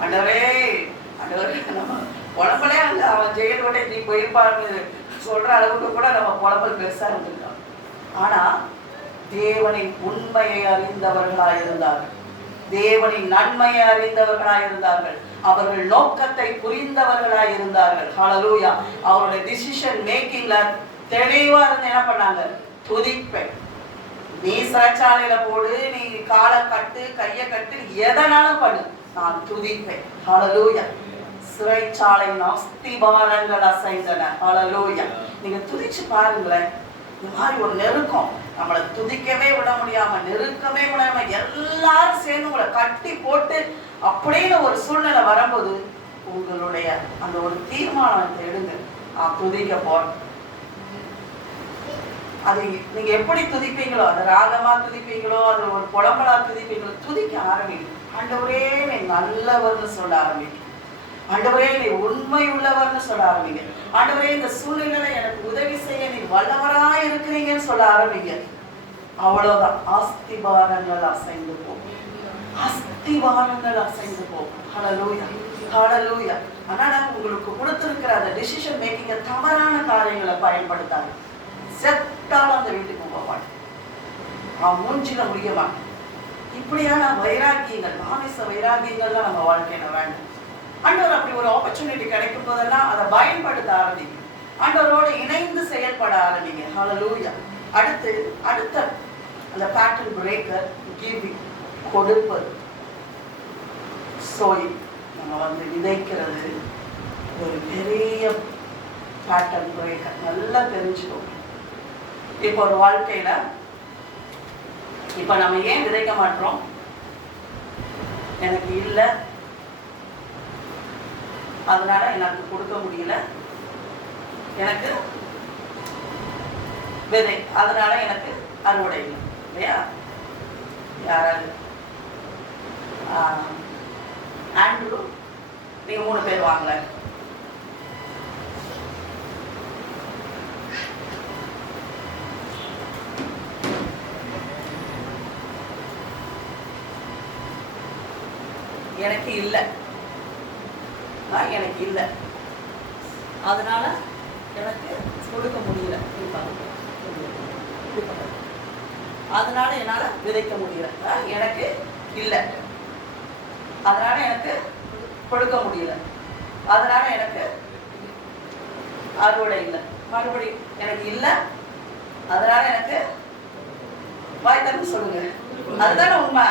ஆண்டவரே ஆண்டவரே நம்ம குழம்பலே அங்க அவன் ஜெயலோட நீ போயிருப்பான்னு சொல்ற அளவுக்கு கூட நம்ம புலம்பல் பெருசா இருந்திருக்கோம். ஆனா தேவனின் உண்மையை அறிந்தவர்களாய் இருந்தார்கள், தேவனின் நன்மையை அறிந்தவர்களாய் இருந்தார்கள், அவர்கள் நோக்கத்தை புரிந்தவர்களாய் இருந்தார்கள். ஹல்லேலூயா. அவருடைய டிசிஷன் மேக்கிங்ல தெளிவா இருந்து என்ன பண்ணாங்க, துதிப்பேன். நீ சிறைச்சாலையில போடு, நீ காலை கட்டு, கையை கட்டு, எதனாலும் பண்ணு, நான் துதிப்பேன். ஹல்லேலூயா. சிறைச்சாலையின் அஸ்திபாரங்கள் அசைந்தன. ஹல்லேலூயா. நீங்க துதிச்சு பாருங்களேன். இந்த மாதிரி ஒரு நெருக்கம், நம்மளை துதிக்கவே விட முடியாம, நெருக்கமே விடாம எல்லாரும் சேர்ந்து உங்களை கட்டி போட்டு அப்படின்னு ஒரு சூழ்நிலை வரும்போது உங்களுடைய அந்த ஒரு தீர்மானத்தை எடுங்க, நான் துதிக்க போறேன். அது நீங்க எப்படி துதிப்பீங்களோ, அது ராகமா துதிப்பீங்களோ, அது ஒரு புலம்பலா துதிப்பீங்களோ, துதிக்க ஆரம்பிங்க. ஆண்டவரே நீ நல்லவர்னு சொல்ல ஆரம்பிங்க. ஆண்டவரே நீ உண்மை உள்ளவர்னு சொல்ல ஆரம்பிங்க. ஆண்டவரே இந்த சூழ்நிலையில எனக்கு உதவி செய்ய நீ வல்லவராய் இருக்கிறீங்கன்னு சொல்ல ஆரம்பிங்க. அவ்வளவுதான். அஸ்திபாரங்கள் அசைந்து போகும், அஸ்திபாரங்கள் அசைந்து போகும். ஹல்லேலூயா, ஹல்லேலூயா. ஆனா உங்களுக்கு கொடுத்திருக்கிற அந்த டிசிஷன் மேக்கிங்க தவறான காரியங்களை பயன்படுத்தாங்க. செத்தாலும் அந்த வீட்டுக்கு போவாங்க, அவன் மூஞ்சில முடியவா. இப்படியான வைராக்கியங்கள், மாமிச வைராக்கியங்கள்லாம் நம்ம வாழ்க்கையில வேண்டாம். ஆண்டவர் அப்படி ஒரு ஆப்பர்ச்சுனிட்டி கிடைக்கும் போதெல்லாம் அதை பயன்படுத்த ஆரம்பிங்க. ஆண்டவரோடு இணைந்து செயல்பட ஆரம்பிங்க. ஹல்லேலூயா. அடுத்த அந்த பேட்டர்ன் பிரேக்கர் கிவிங், கொடுப்பது. சோய் நம்ம விதைக்கிறது ஒரு பெரிய பேட்டர்ன் பிரேக்கர். நல்லா தெரிஞ்சுக்கோங்க. இப்போ ஒரு வாழ்க்கையில இப்ப நம்ம ஏன் விதைக்க மாட்டோம், எனக்கு இல்லை அதனால எனக்கு கொடுக்க முடியல, எனக்கு விதை அதனால எனக்கு அறுவடை இல்லை, இல்லையா? யாராவது ஆண்ட்ரூ, நீங்க 3 பேர் வாங்கல. எனக்கு இல்லை, எனக்கு இல்லை அதனால எனக்கு கொடுக்க முடியல, அதனால என்னால விதைக்க முடியல. எனக்கு இல்லை அதனால எனக்கு கொடுக்க முடியல, அதனால எனக்கு அறுவடை இல்லை. மறுபடியும் எனக்கு இல்லை அதனால எனக்கு வாய் தந்து சொல்லுங்க. அதுதானே உண்மை.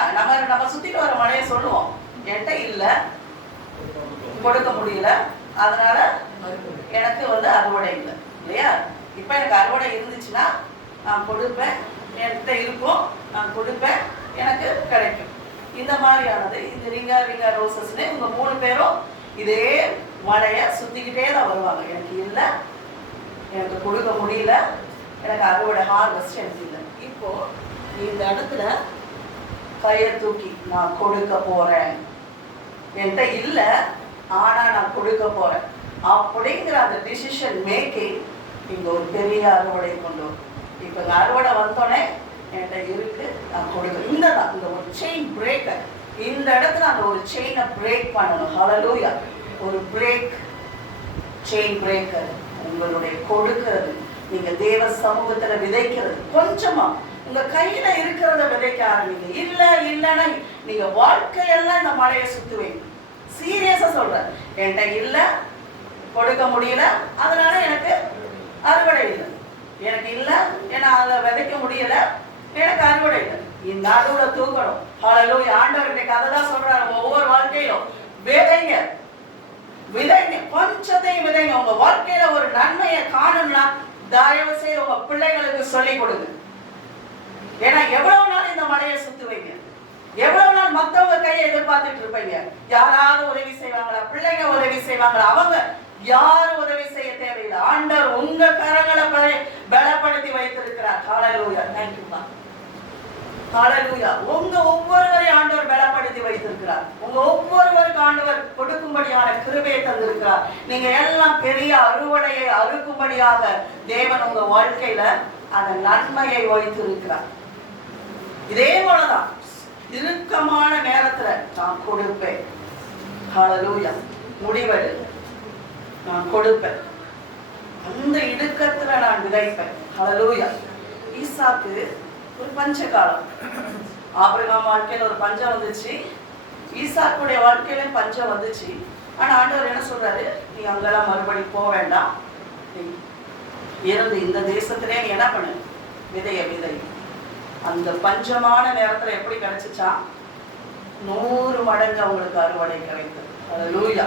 நம்ம சுத்திட்டு வர மழையை சொல்லுவோம், என்கிட்ட இல்லை, கொடுக்க முடியல, அதனால எனக்கு அறுவடை இல்லை இல்லையா? இப்போ எனக்கு அறுவடை இருந்துச்சுன்னா நான் கொடுப்பேன், என்கிட்ட இருக்கும், நான் கொடுப்பேன், எனக்கு கிடைக்கும். இந்த மாதிரியானது இந்த ரிங்கா ரோசஸ்ன்னு இவங்க 3 பேரும் இதே மலையை சுற்றிக்கிட்டே தான் வருவாங்க. எனக்கு இல்லை, எனக்கு கொடுக்க முடியல, எனக்கு அறுவடை ஹார்வெஸ்ட் எனக்கு இல்லை. இப்போ இந்த இடத்துல கையை தூக்கி நான் கொடுக்க போறேன், என்கிட்ட இல்லை ஆனா நான் கொடுக்க போறேன் அப்படிங்கிற அந்த டிசிஷன் மேக்கிங் இங்க ஒரு பெரிய அறுவடை கொண்டு வரும். இப்போ இந்த அறுவடை வந்தோடனே என்கிட்ட இருக்கு, நான் கொடுக்க. இந்த ஒரு செயின் பிரேக்கர், இந்த இடத்துல அந்த ஒரு செயினை பிரேக் பண்ணணும். ஹல்லேலூயா. ஒரு பிரேக், செயின் பிரேக்கர் உங்களுடைய கொடுக்கிறது. நீங்க தேவ சமூகத்துல விதைக்கிறது கொஞ்சமா உங்க கையில இருக்கிறத விதைக்க ஆரம்பிங்க. இல்லைன்னா நீங்க வாழ்க்கையெல்லாம் இந்த மலையை சுத்துவீங்க. சீரியஸா சொல்றேன். என்கிட்ட இல்ல, கொடுக்க முடியல, அதனால எனக்கு அறுவடை இல்லை. எனக்கு இல்லை, ஏன்னா அதை விதைக்க முடியல, எனக்கு அறுவடை இல்லை. இந்த நடுவுல தூக்கணும். ஹல்லேலூயா. ஆண்டவர் இன்னைக்கு அதை தான் சொல்றாரு. ஒவ்வொரு வாழ்க்கையிலும் விதைங்க, விதைங்க, கொஞ்சத்தையும் விதைங்க. உங்க வாழ்க்கையில ஒரு நன்மையை காணும்னா தயவு செய்து உங்க பிள்ளைகளுக்கு சொல்லிக் கொடுங்க. ஏன்னா எவ்வளவு நாள் இந்த மலையை சுத்துவீங்க? எவ்வளவு நாள் மத்தவங்க கையை எதிர்பார்த்துட்டு இருப்பீங்க? யாராவது உதவி செய்வாங்களா? பிள்ளைங்க உதவி செய்வாங்களா? அவங்க யாரும் உதவி செய்ய தேவையில்லை. ஆண்டவர் உங்க கரங்களை பலப்படுத்தி வைத்திருக்கிறார். ஹல்லேலூயா. தேங்க்யூப்பா. ஹல்லேலூயா. உங்க ஒவ்வொருவரையும் ஆண்டவர் பலப்படுத்தி வைத்திருக்கிறார். உங்க ஒவ்வொருவருக்கு ஆண்டவர் கொடுக்கும்படியான கிருபையை தந்திருக்கிறார். நீங்க எல்லாம் பெரிய அறுவடையை அறுக்கும்படியாக தேவன் உங்க வாழ்க்கையில அந்த நன்மையை வைத்திருக்கிறார். இதே போலதான் இறுக்கமான நேரத்துல நான் கொடுப்பேன். ஹல்லேலூயா. முடிவெடுங்க, நான் கொடுப்பேன். அந்த இடுக்கத்துல நான் விதைப்பேன். ஹல்லேலூயா. ஈசாக்கு ஒரு பஞ்சகாலம். ஆபிரகாம் வாழ்க்கையில ஒரு பஞ்சம் வந்துச்சு, ஈசாக்குடைய வாழ்க்கையில பஞ்சம் வந்துச்சு. ஆனா ஆண்டவர் என்ன சொல்றாரு? நீ அங்கெல்லாம் மறுபடி போக வேண்டாம், இருந்து இந்த தேசத்திலே நீ என்ன பண்ணு, விதை. அந்த பஞ்சமான நேரத்துல எப்படி கிடைச்சிச்சா? 100 மடங்கு அவங்களுக்கு அறுவடை கிடைத்தது. ஹல்லேலூயா.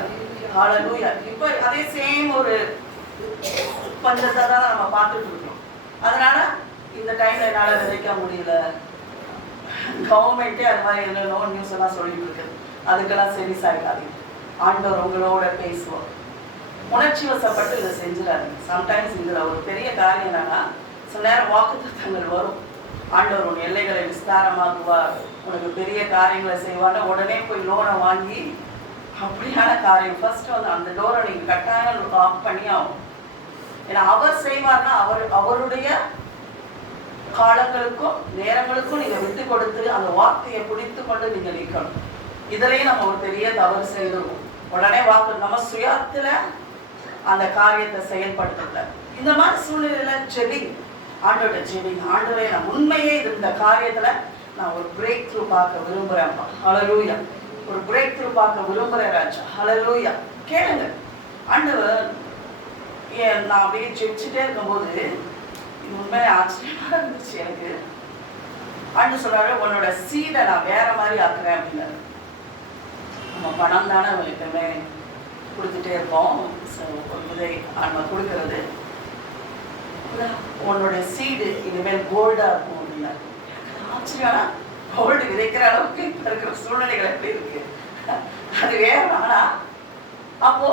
ஹல்லேலூயா. இப்போ அதே சேம் ஒரு பஞ்சத்தை தான் நம்ம பார்த்துட்டு இருக்கோம். அதனால இந்த டைம்ல என்னால விதைக்க முடியல. கவர்மெண்ட்டே அது மாதிரி என்னென்னோ நியூஸ் எல்லாம் சொல்லிட்டு இருக்கு. அதுக்கெல்லாம் சரி சாய்க்காதீங்க. ஆண்டவர் உங்களோட பேசுவோம். உணர்ச்சி வசப்பட்டு இதை செஞ்சிடாதீங்க. சம்டைம்ஸ் இதுல ஒரு பெரிய காரியம் என்னன்னா, சில நேரம் வாக்குத்தத்தங்கள் வரும். ஆண்டவர் உன் எல்லைகளை விஸ்தாரமாக்குவார், உனக்கு பெரிய காரியங்களை செய்வார்னு உடனே போய் லோனை வாங்கி அப்படியான காரியம் ஃபர்ஸ்ட் அந்த டோரை நீங்க கட்டாயம் ஆஃப் பண்ணி ஆகும். ஏன்னா அவர் செய்வார்னா அவருடைய காலங்களுக்கும் நேரங்களுக்கும் நீங்க விட்டு கொடுத்து அந்த வார்த்தையை பிடித்து கொண்டு நீங்க நிற்கணும். இதுலயும் நம்ம ஒரு பெரிய தவறு செய்திருக்கோம். உடனே வாக்கு நம்ம சுயத்துல அந்த காரியத்தை செயல்படுத்தல. இந்த மாதிரி சூழ்நிலையில ஜெபிங், ஆண்டோட ஜெபிங். ஆண்டவரே, நான் உண்மையே இந்த காரியத்துல நான் ஒரு பிரேக் த்ரூ பார்க்க விரும்புறேன்ப்பா. ஹல்லேலூயா. ஒரு பிரேக் த்ரூ பார்க்க விரும்புறேன் ராஜா. ஹல்லேலூயா. கேளுங்க. ஆண்டவர் நான் அப்படியே ஜெபிச்சுட்டே இருக்கும்போது உண்மையை ஆச்சரியமா இருந்துச்சு எனக்கு. ஆண்டு சொல்றாரு, உன்னோட சீடை நான் வேற மாதிரி ஆக்குறேன் அப்படின்னு. நம்ம பணம் தானே எப்பவுமே கொடுத்துட்டே இருப்போம். விதை நம்ம கொடுக்கறது, உன்னோட சீடு இனிமேல் கோல்டா இருக்கும் அப்படின்னா. ஆச்சரியம். கோல்டு விதைக்கிற அளவுக்கு இப்ப இருக்கிற சூழ்நிலைகள் எப்படி இருக்கு? அது வேற. ஆனா அப்போ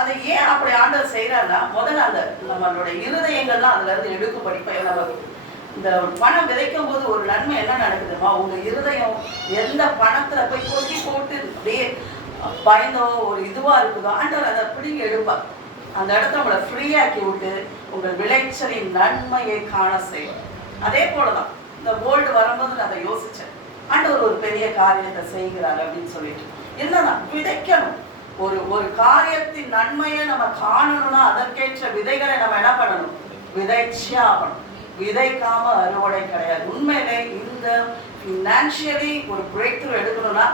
அதை ஏன் அப்படி ஆண்டவர் செய்யறாருன்னா, முதல்ல அந்த நம்மளுடைய இருதயங்கள்லாம் அதுல இருந்து எடுக்கும்படி இந்த பணம் விதைக்கும் போது ஒரு நன்மை என்ன நடக்குதுமா, உங்க இருதயம் எந்த பணத்துல போய் கொட்டி போட்டு அப்படியே பயந்தோ ஒரு இதுவா இருக்குதோ ஆண்டவர் அதை பிடிங்கி எடுப்பார். அந்த இடத்த உங்களை ஃப்ரீயாக்கி விட்டு உங்கள் விளைச்சலின் நன்மையை காண செய்யும். அதே போலதான் இந்த கோல்டு வரும்போது நான் அதை யோசிச்சேன். ஆண்டவர் ஒரு பெரிய காரியத்தை செய்கிறார் அப்படின்னு சொல்லிட்டு என்னதான் விதைக்கணும். ஒரு காரியத்தின் நன்மையை நம்ம காணணும்னா அதற்கேற்ற விதைகளை நம்ம என்ன பண்ணணும், விதைச்சே ஆகணும். விதைக்காம அறுவடை கிடையாது. உண்மையிலே இந்த ஃபினான்ஷியலி ஒரு பிரேக் த்ரூ எடுக்கணும்னா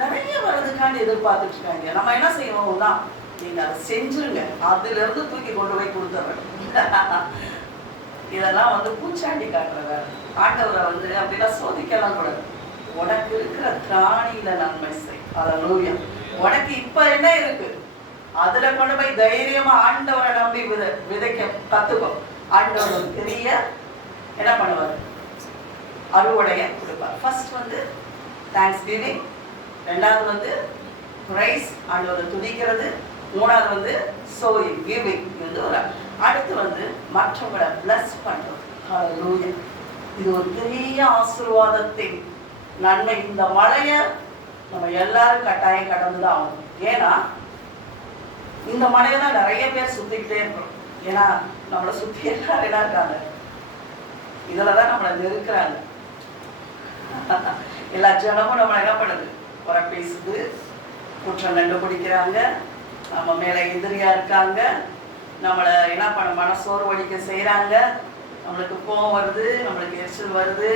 நிறைய வர்றதுக்காண்டி எதிர்பார்த்துட்டு இருக்காங்க. நம்ம என்ன செய்யணும்னா, நீங்க அதை செஞ்சிருங்க, அதுல இருந்து தூக்கி கொண்டு போய் கொடுத்துட்றேன். இதெல்லாம் பூச்சாண்டி காட்டுறத ஆண்டவரை அப்படிலாம் சோதிக்கலாம் கூடாது. உனக்கு இருக்கிற திராணியில நன்மை செய். ஹல்லேலூயா. உனக்கு இப்ப என்ன இருக்கு, அதுல கொண்டு போய் தைரியமா ஆண்டவரை நம்பி விதைக்க கத்துக்கோ. ஆண்டவர் பெரிய என்ன பண்ணுவார், அறுவடைய கொடுப்பார். ஃபர்ஸ்ட் வந்து தேங்க்ஸ் கிவிங், ரெண்டாவது வந்து பிரைஸ், ஆண்டவரை துதிக்கிறது, மூணாவது வந்து சோயிங் கிவிங் வந்து ஒரு, அடுத்து வந்து மற்றவங்களை பிளஸ் பண்றது. ஹல்லேலூயா. இது ஒரு பெரிய ஆசீர்வாதத்தின் நன்மை. இந்த மழையை நம்ம எல்லாரும் கட்டாயம் கடந்துதான் ஆகும். ஏன்னா இந்த மழையை தான் நிறைய பேர் சுத்திக்கிட்டே இருக்கிறோம். ஏன்னா நம்மளை சுத்தி எல்லாரும் என்ன இருக்காங்க, இதுலதான் நம்மளை நெருக்கிறாங்க. எல்லா ஜனமும் நம்மளை என்ன பண்ணுது, குறை பேசுது, குற்றம் கண்டுபிடிக்கிறாங்க, நம்ம மேல எதிரியா இருக்காங்க, நம்மளை என்ன பண்ண மனசோர்வடிக்க செய்யறாங்க, நம்மளுக்கு கோவம் வருது, நம்மளுக்கு எரிச்சல் வருது.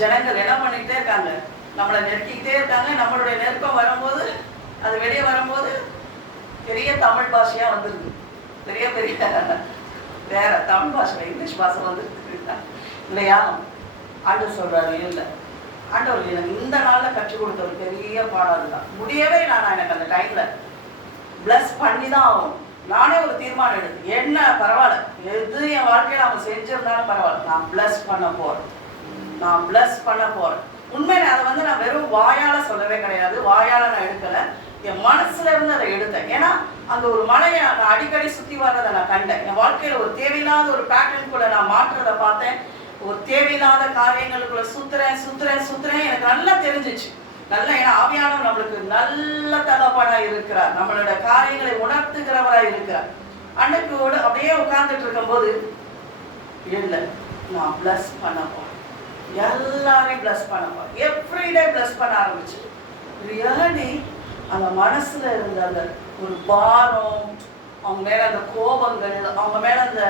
ஜனங்கள் என்ன பண்ணிக்கிட்டே இருக்காங்க, நம்மளை நெருக்கிக்கிட்டே இருக்காங்க. நம்மளுடைய நெருக்கம் வரும்போது, அது வெளியே வரும்போது பெரிய தமிழ் பாஷையா வந்துருக்கு, பெரிய பெரிய வேற தமிழ் பாஷை, இங்கிலீஷ் பாஷை வந்துருக்கு இல்லையா? ஆண்டவர் சொல்றாரு, இல்லை ஆண்டவர் எனக்கு இந்த நாள்ல கற்றுக் கொடுத்த ஒரு பெரிய பாடம் தான். முடியவே நான் எனக்கு அந்த டைம்ல பிளஸ் பண்ணி தான் ஆகும். நானே ஒரு தீர்மானம் எடுத்து, என்ன பரவாயில்ல, எது என் வாழ்க்கையில அவங்க செஞ்சிருந்தாலும் பரவாயில்ல, நான் பிளஸ் பண்ண போறேன், நான் பிளஸ் பண்ண போறேன். உண்மையில அதை வந்து நான் வெறும் வாயால சொல்லவே கிடையாது, வாயால நான் எடுக்கல, என் மனசுல இருந்து அதை எடுத்தேன். ஏன்னா அந்த ஒரு மலையை நான் அடிக்கடி சுத்தி வர்றதை நான் கண்டேன். என் வாழ்க்கையில ஒரு தேவையில்லாத ஒரு பேட்டர்னுக்குள்ள நான் மாற்றுறதை பார்த்தேன். ஒரு தேவையில்லாத காரியங்களுக்குள்ள சுத்துறேன். எனக்கு நல்லா தெரிஞ்சிச்சு, நல்ல, ஏன்னா ஆவியானவர் நம்மளுக்கு நல்ல தகப்பனா இருக்கிறார், நம்மளோட காரியங்களை உணர்த்துகிறவரா இருக்கிறார். அன்னைக்கு அப்படியே உட்கார்ந்துட்டு இருக்கும் போது, இல்லை நான் பிளஸ் பண்ண போறேன், எல்லாரையும் பிளஸ் பண்ண போறேன், எவ்ரிடே பிளஸ் பண்ண ஆரம்பிச்சு. ரியலி அந்த மனசுல இருந்த அந்த ஒரு பாரம், அவங்க மேல அந்த கோபங்கள், அவங்க மேல அந்த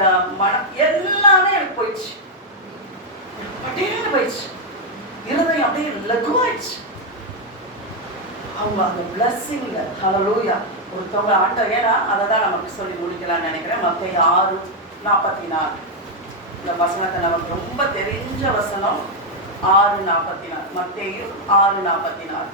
எல்லாமே எனக்கு போயிடுச்சு, அப்படியே போயிடுச்சு. இருதயம் அப்படியே லகுவாயிடுச்சு. அவங்க அந்த பிளஸ்ஸிங்ல ஹல்லேலூயா ஒருத்தவங்க ஆண்டவர், ஏன்னா அதை தான் நமக்கு சொல்லி முடிக்கலாம்னு நினைக்கிறேன். மத்தேயு 6:44 இந்த வசனத்தை நமக்கு ரொம்ப தெரிஞ்ச வசனம். 6:44 மத்தேயு 6:44.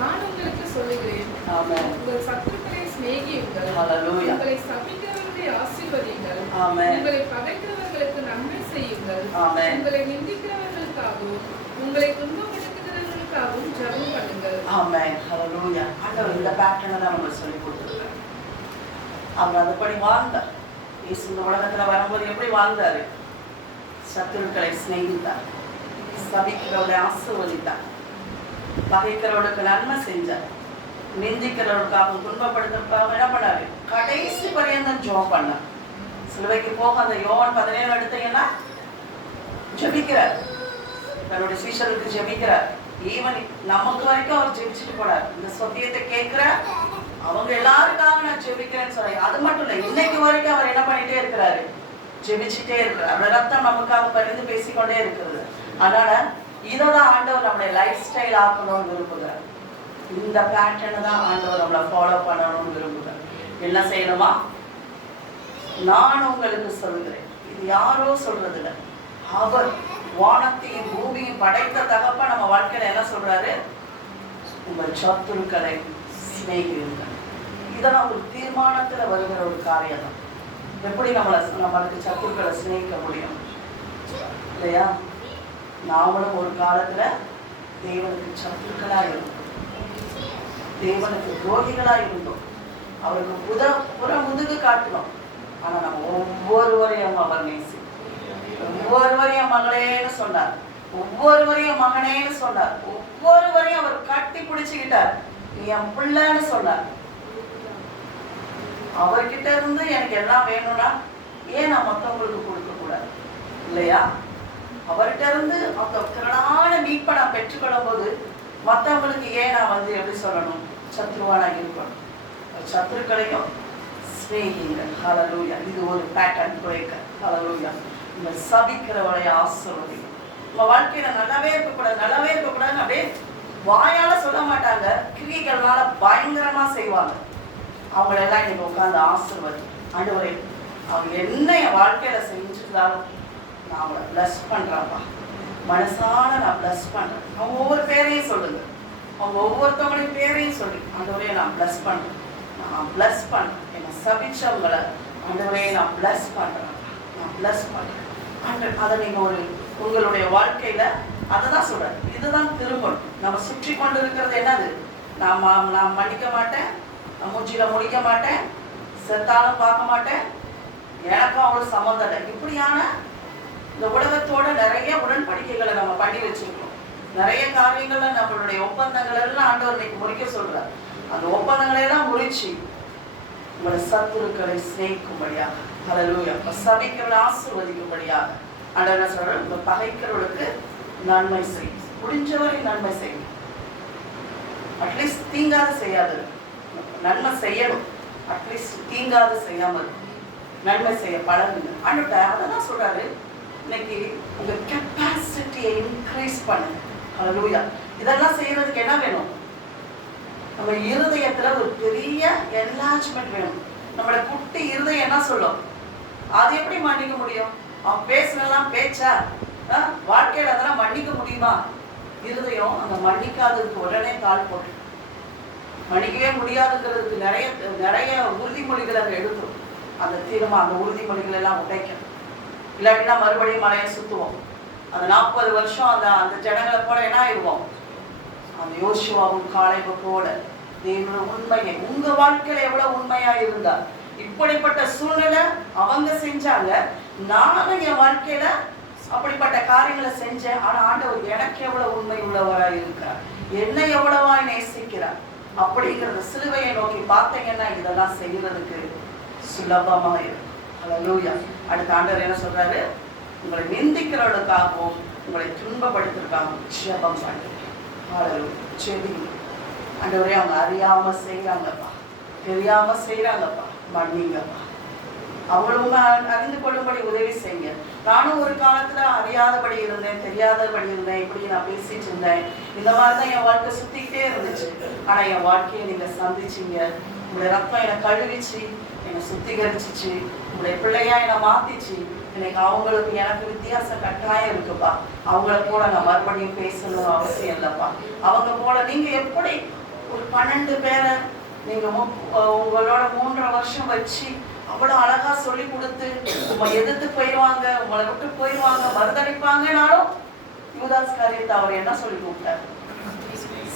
நான் உங்களுக்கு சொல்லுகிறேன், ஆமென். உங்கள் சத்துருக்களை சிநேகியுங்கள், ஹல்லேலூயா. உங்களை சபிக்கிறவர்களை ஆசீர்வதியுங்கள், ஆமென். உங்களை பகைக்கிறவர்களுக்கு நன்மை செய்யுங்கள், ஆமென். உங்களை நிந்திக்கிறவர்களுக்காகவும் உங்களை துன்பப்படுத்துகிறவர்களுக்காகவும் ஜெபம் பண்ணுங்கள். ஆமென். ஹல்லேலூயா. ஆண்டவர் இந்த பேட்டர்னை தான் நமக்கு சொல்லி கொடுத்துருக்காரு. அவர் அதுபடி வாழ்ந்தார். இயேசு இந்த உலகத்துல வரும்போது எப்படி வாழ்ந்தாரு? சத்துருக்களை சிநேகித்தார், சபிக்கிறவர்களை ஆசீர்வதித்தார், பகைக்கிறவர்களுக்கு நன்மை செஞ்சார், நிந்திக்கிறவர்களுக்காகவும் துன்பப்படுத்துறதுக்காகவும் என்ன பண்ணாரு? கடைசி பரியந்தம் ஜெபம் பண்ணார். சிலுவைக்கு போக அந்த யோவான் 17 எடுத்தீங்கன்னா ஜெபிக்கிறார், தன்னுடைய சீஷருக்கு ஜெபிக்கிறார். ஈவன் நமக்கு வரைக்கும் அவர் ஜெபிச்சுட்டு போனார். இந்த சத்தியத்தை கேட்கிற அவங்க எல்லாருக்காக நான் ஜெபிக்கிறேன்னு சொல்ல. அது மட்டும் இல்லை, இன்னைக்கு வரைக்கும் அவர் என்ன பண்ணிட்டே இருக்கிறாரு? ஜெபிச்சுட்டே இருக்கிறார். அவருடைய ரத்தம் நமக்காக பரிந்து பேசிக்கொண்டே இருக்கிறது. அதனால இதோதான் ஆண்டவர் நம்முடைய லைஃப் ஸ்டைல் ஆக்கணும்னு விரும்புகிறார். இந்த பேட்டர்னை தான் ஆண்டவர் நம்மளை ஃபாலோ பண்ணணும்னு விரும்புகிறார். என்ன செய்யணுமா? நான் உங்களுக்கு சொல்கிறேன், இது யாரோ சொல்றது இல்லை, அவர் வானத்தையும் பூமியும் படைத்த தகப்ப நம்ம வாழ்க்கையில என்ன சொல்றாரு? உங்கள் சத்துருக்களை சிநேகியுங்கள். இதெல்லாம் ஒரு தீர்மானத்துல வருகிற ஒரு காரியம் தான். எப்படி நம்மளுக்கு சத்துருக்களை சிநேகிக்க முடியும் இல்லையா? நாமளும் ஒரு காலத்துல தேவனுக்கு சத்துருக்களா இருந்தோம், தேவனுக்கு துரோகிகளா இருந்தோம், அவருக்கு புற முதுகு காட்டினோம். ஆனா நம்ம ஒவ்வொருவரையும் அவர் நேசி, ஒவ்வொருவரையும் மகளேன்னு சொன்னார், ஒவ்வொருவரையும் மகனேன்னு சொன்னார், ஒவ்வொருவரையும் அவர் கட்டி பிடிச்சுக்கிட்டார், நீ என் பிள்ளைன்னு சொன்னார். அவர்கிட்ட இருந்து எனக்கு எல்லாம் வேணும்னா ஏன் நான் மற்றவங்களுக்கு கொடுக்க கூடாது இல்லையா? அவர்கிட்ட இருந்து அந்த திரளான மீட்பை நான் பெற்றுக்கொள்ளும் போது மற்றவங்களுக்கு ஏன் நான் வந்து எப்படி சொல்லணும்? சத்ருவானா இருக்கணும். சத்துருக்களையும் ஸ்நேகிங்கள். ஹல்லேலூயா. இது ஒரு பேட்டர்ன் பிரேக். ஹல்லேலூயா. இந்த சபிக்கிறவளை ஆசீர்வதி. நம்ம வாழ்க்கையில நல்லாவே இருக்கக்கூடாது அப்படியே வாயால சொல்ல மாட்டாங்க, கிரியைகள்னால பயங்கரமா செய்வாங்க. அவங்களெல்லாம் இன்னைக்கு உட்காந்து ஆசீர்வதி. ஆண்டவரே, அவங்க என்ன என் வாழ்க்கையில செஞ்சுருந்தாலும் நான் அவங்கள பிளஸ் பண்றேன்ப்பா, மனசால நான் பிளஸ் பண்றேன். அவங்க ஒவ்வொரு பேரையும் சொல்லுங்க, அவங்க ஒவ்வொருத்தவங்களையும் பேரையும் சொல்லி ஆண்டவரே நான் பிளஸ் பண்றேன், நான் பிளஸ் பண்றேன், என்னை சபிச்சவங்களை ஆண்டவரே நான் பிளஸ் பண்றேன், நான் பிளஸ் பண்றேன். அதை நீங்க ஒரு உங்களுடைய வாழ்க்கையில அதை தான் சொல்றேன். இதுதான் திருமணம். நம்ம சுற்றி கொண்டு இருக்கிறது என்னது? நான் மன்னிக்க மாட்டேன், நான் மூச்சில முடிக்க மாட்டேன், செத்தாலும் பார்க்க மாட்டேன், எனக்கும் அவளும் சம்மந்தம் இல்லை. இப்படியான இந்த உலகத்தோட நிறைய உடன்படிக்கைகளை நம்ம பண்ணி வச்சிருக்கோம். நிறைய காரியங்கள்ல நம்மளுடைய ஒப்பந்தங்கள் எல்லாம் ஆண்டவர் இன்னைக்கு முடிக்க சொல்றார். அந்த ஒப்பந்தங்களை எல்லாம் முறிச்சு உங்களை சத்துருக்களை சிநேகிக்கும்படியாக, ஹல்லேலூயா, சபிக்கிறவர்களை ஆசீர்வதிக்கும்படியாக ஆண்டவர் என்ன சொல்றார்? உங்க பகைக்கிறவர்களுக்கு நன்மை செய்யும், முடிஞ்சவரை நன்மை செய்யும். அட்லீஸ்ட் தீங்காத செய்யாது, நன்மை செய்யணும். அட்லீஸ்ட் தீங்காத செய்யாமல் நன்மை செய்ய பழகுங்க. ஆண்டவர் அதான் சொல்றாரு, இன்னைக்கு உங்க கெப்பாசிட்டியை இன்க்ரீஸ் பண்ணுங்க. ஹல்லேலூயா. இதெல்லாம் செய்யறதுக்கு என்ன வேணும்? நம்ம இருதயத்துல ஒரு பெரிய என்லார்ஜ்மெண்ட் வேணும். நம்மளோட குட்டி இருதயம் என்ன சொல்லும்? அது எப்படி மன்னிக்க முடியும்? அவன் பேசுனெல்லாம் பேச்சா? வாழ்க்கையில அதெல்லாம் மன்னிக்க முடியுமா? இருதயம் அந்த மன்னிக்காததுக்கு உடனே கால் போட்டு மன்னிக்கவே முடியாதுங்கிறதுக்கு நிறைய நிறைய உறுதிமொழிகள் அங்கே எடுத்துரும். அந்த தீர்மானம், அந்த உறுதிமொழிகள் எல்லாம் உடைக்கணும். இல்லாட்டினா மறுபடியும் மலையை சுத்துவோம். அந்த 40 வருஷம் அந்த ஜனங்களை போல என்ன ஆயிடுவோம்? அந்த யோசுவாவும் காலேபு போல தேவனோட உண்மையை உங்க வாழ்க்கையில எவ்வளவு உண்மையா இருந்தா, இப்படிப்பட்ட சூழ்நிலை அவங்க செஞ்சாங்க, நானும் என் வாழ்க்கையில அப்படிப்பட்ட காரியங்களை செஞ்சேன். ஆனா ஆண்டவர் எனக்கு எவ்வளவு உண்மை உள்ளவரா இருக்கிறார், என்னை எவ்வளவா நேசிக்கிறார் அப்படிங்கிறத சிலுவையை நோக்கி பார்த்தீங்கன்னா இதெல்லாம் செய்யறதுக்கு சுலபமா இருக்கும். ஹல்லேலூயா. அடுத்த ஆண்டவர் என்ன சொல்றாரு? உங்களை நிந்திக்கிறவர்களுக்காகவும் உங்களை துன்பப்படுத்துறதுக்காகவும் ஜெபம் பண்ணுங்க. ஹல்லேலூயா. ஜெபிங்க. ஆண்டவரே அவங்க அறியாம செய்யறாங்கப்பா, தெரியாம செய்யறாங்கப்பா, மன்னிங்கப்பா, அவங்களும் அறிந்து கொள்ளும்படி உதவி செய்யுங்க. நானும் ஒரு காலத்துல அறியாதபடி இருந்தேன், தெரியாதபடி இருந்தேன், இப்படி நான் பேசிட்டு இருந்தேன். இந்த மாதிரிதான் என் வாழ்க்கை சுத்திக்கிட்டே இருந்துச்சு. ஆனா என் வாழ்க்கையை நீங்க சந்திச்சீங்க. உங்களுடைய ரத்தம் என்னை கழுவிச்சு, என்னை சுத்திகரிச்சிச்சு, உங்களுடைய பிள்ளையா என்னை மாத்திச்சு. இன்னைக்கு அவங்களுக்கு எனக்கு வித்தியாசம் கட்டாயம் இருக்குப்பா. அவங்கள போல நான் மறுபடியும் பேசணும் அவசியம் இல்லைப்பா. அவங்க போல நீங்க எப்படி ஒரு 12 பேரை நீங்க உங்களோட 3.5 வருஷம் வச்சு அவ்வளவு அழகா சொல்லி கொடுத்து உங்களை எதிர்த்து போயிடுவாங்க, உங்களை விட்டு போயிடுவாங்க, மறுதளிப்பாங்கனாலும் யூதாஸ் காரியத்தை அவர் என்ன சொல்லி கூப்பிட்டார்?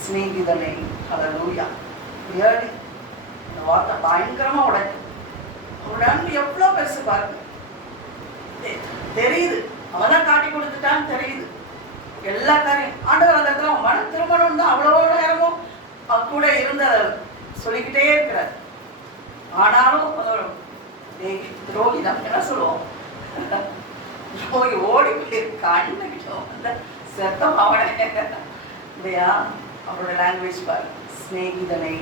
சிநேகிதனை. ஹல்லேலூயா. ரியலி இந்த வார்த்தை பயங்கரமா உடைக்கும். அவரோட அன்பு எவ்வளவு பெருசு பாருங்க. தெரியுது, அவதான் காட்டி கொடுத்துட்டான்னு தெரியுது. எல்லா காரியம் ஆண்டவர் அந்த இடத்துல மன திருமணம் தான் அவ்வளோ நேரமும் கூட இருந்த சொல்லிக்கிட்டே இருக்கிறார். ஆனாலும் துரோகி தான் என்ன சொல்லுவோம், துரோகி ஓடி போயிருக்க அண்ணகிட்ட செத்தம் அவனை இல்லையா? அவரோட லாங்குவேஜ் பாரு, சிநேகிதனை.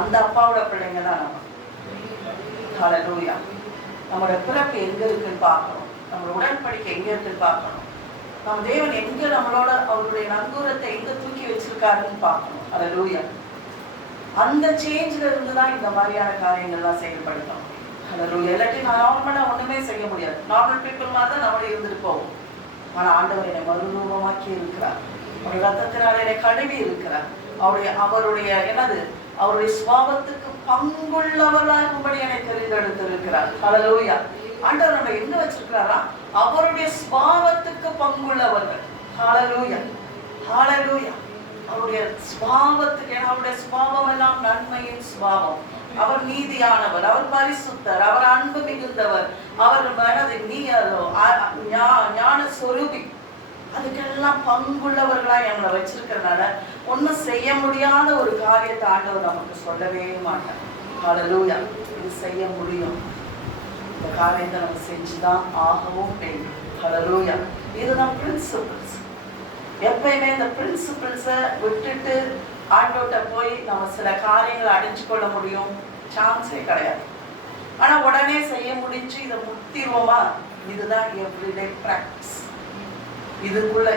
அந்த அப்பாவோட பிள்ளைங்க தான் நம்ம. ஹல்லேலூயா. நம்மளோட பிறப்பு எங்க இருக்குன்னு பார்க்கணும், நம்மளோட உடன்படிக்கை எங்க இருக்குன்னு பார்க்கணும், நம்ம தேவன் எங்க நம்மளோட அவருடைய நங்கூரத்தை எங்க தூக்கி வச்சிருக்காருன்னு பார்க்கணும். ஹல்லேலூயா. அந்த சேஞ்ச்ல இருந்து தான் இந்த மாதிரியான காரியங்கள்லாம் செயல்படுத்தணும். ஹல்லேலூயா. இல்லாட்டி நார்மலா ஒண்ணுமே செய்ய முடியாது. நார்மல் பீப்புள் மாதிரி தான் நம்மளே இருந்துட்டு போவோம். ஆனா ஆண்டவர் என்னை மறுரூபமாக்கி இருக்கிறார். அவருடைய ரத்தத்தினால என்னை கழுவி இருக்கிறார். அவருடைய என்னது, அவருடைய சுபாவத்துக்கு பங்குள்ளவர்களாகும்படி என்னை தெரிந்தெடுத்திருக்கிறார். ஹல்லேலூயா. ஆண்டவர் நம்ம எங்க வச்சிருக்கிறாரா? அவருடைய சுபாவத்துக்கு பங்குள்ளவர்கள். ஹல்லேலூயா. ஹல்லேலூயா. அவருடைய சுபாவத்துக்கு, அவருடைய சுபாவம் எல்லாம் நன்மையின் சுபாவம். அவர் நீதியானவர், அவர் பரிசுத்தர், அவர் அன்பு மிகுந்தவர், அவர் மனது ஞான சொரூபி. அதுக்கெல்லாம் பங்குள்ளவர்களா எங்களை வச்சிருக்கிறதுனால ஒன்னும் செய்ய முடியாத ஒரு காரியத்தை ஆண்டவர் நமக்கு சொல்லவே மாட்டார். ஹல்லேலூயா. இது செய்ய முடியும், இந்த காரியத்தை நம்ம செஞ்சுதான் ஆகவும் வேண்டும். ஹல்லேலூயா. இதுதான் பிரின்சிபிள்ஸ். எப்பயுமே இந்த பிரின்சிபிள்ஸை விட்டுட்டு ஆண்டோட்ட போய் நம்ம சில காரியங்களை அடைஞ்சு கொள்ள முடியும் சான்ஸே கிடையாது. ஆனா உடனே செய்ய முடிஞ்சு இதை முத்திருவோமா? இதுதான் எவ்ரிடே பிராக்டிஸ். இதுக்குள்ள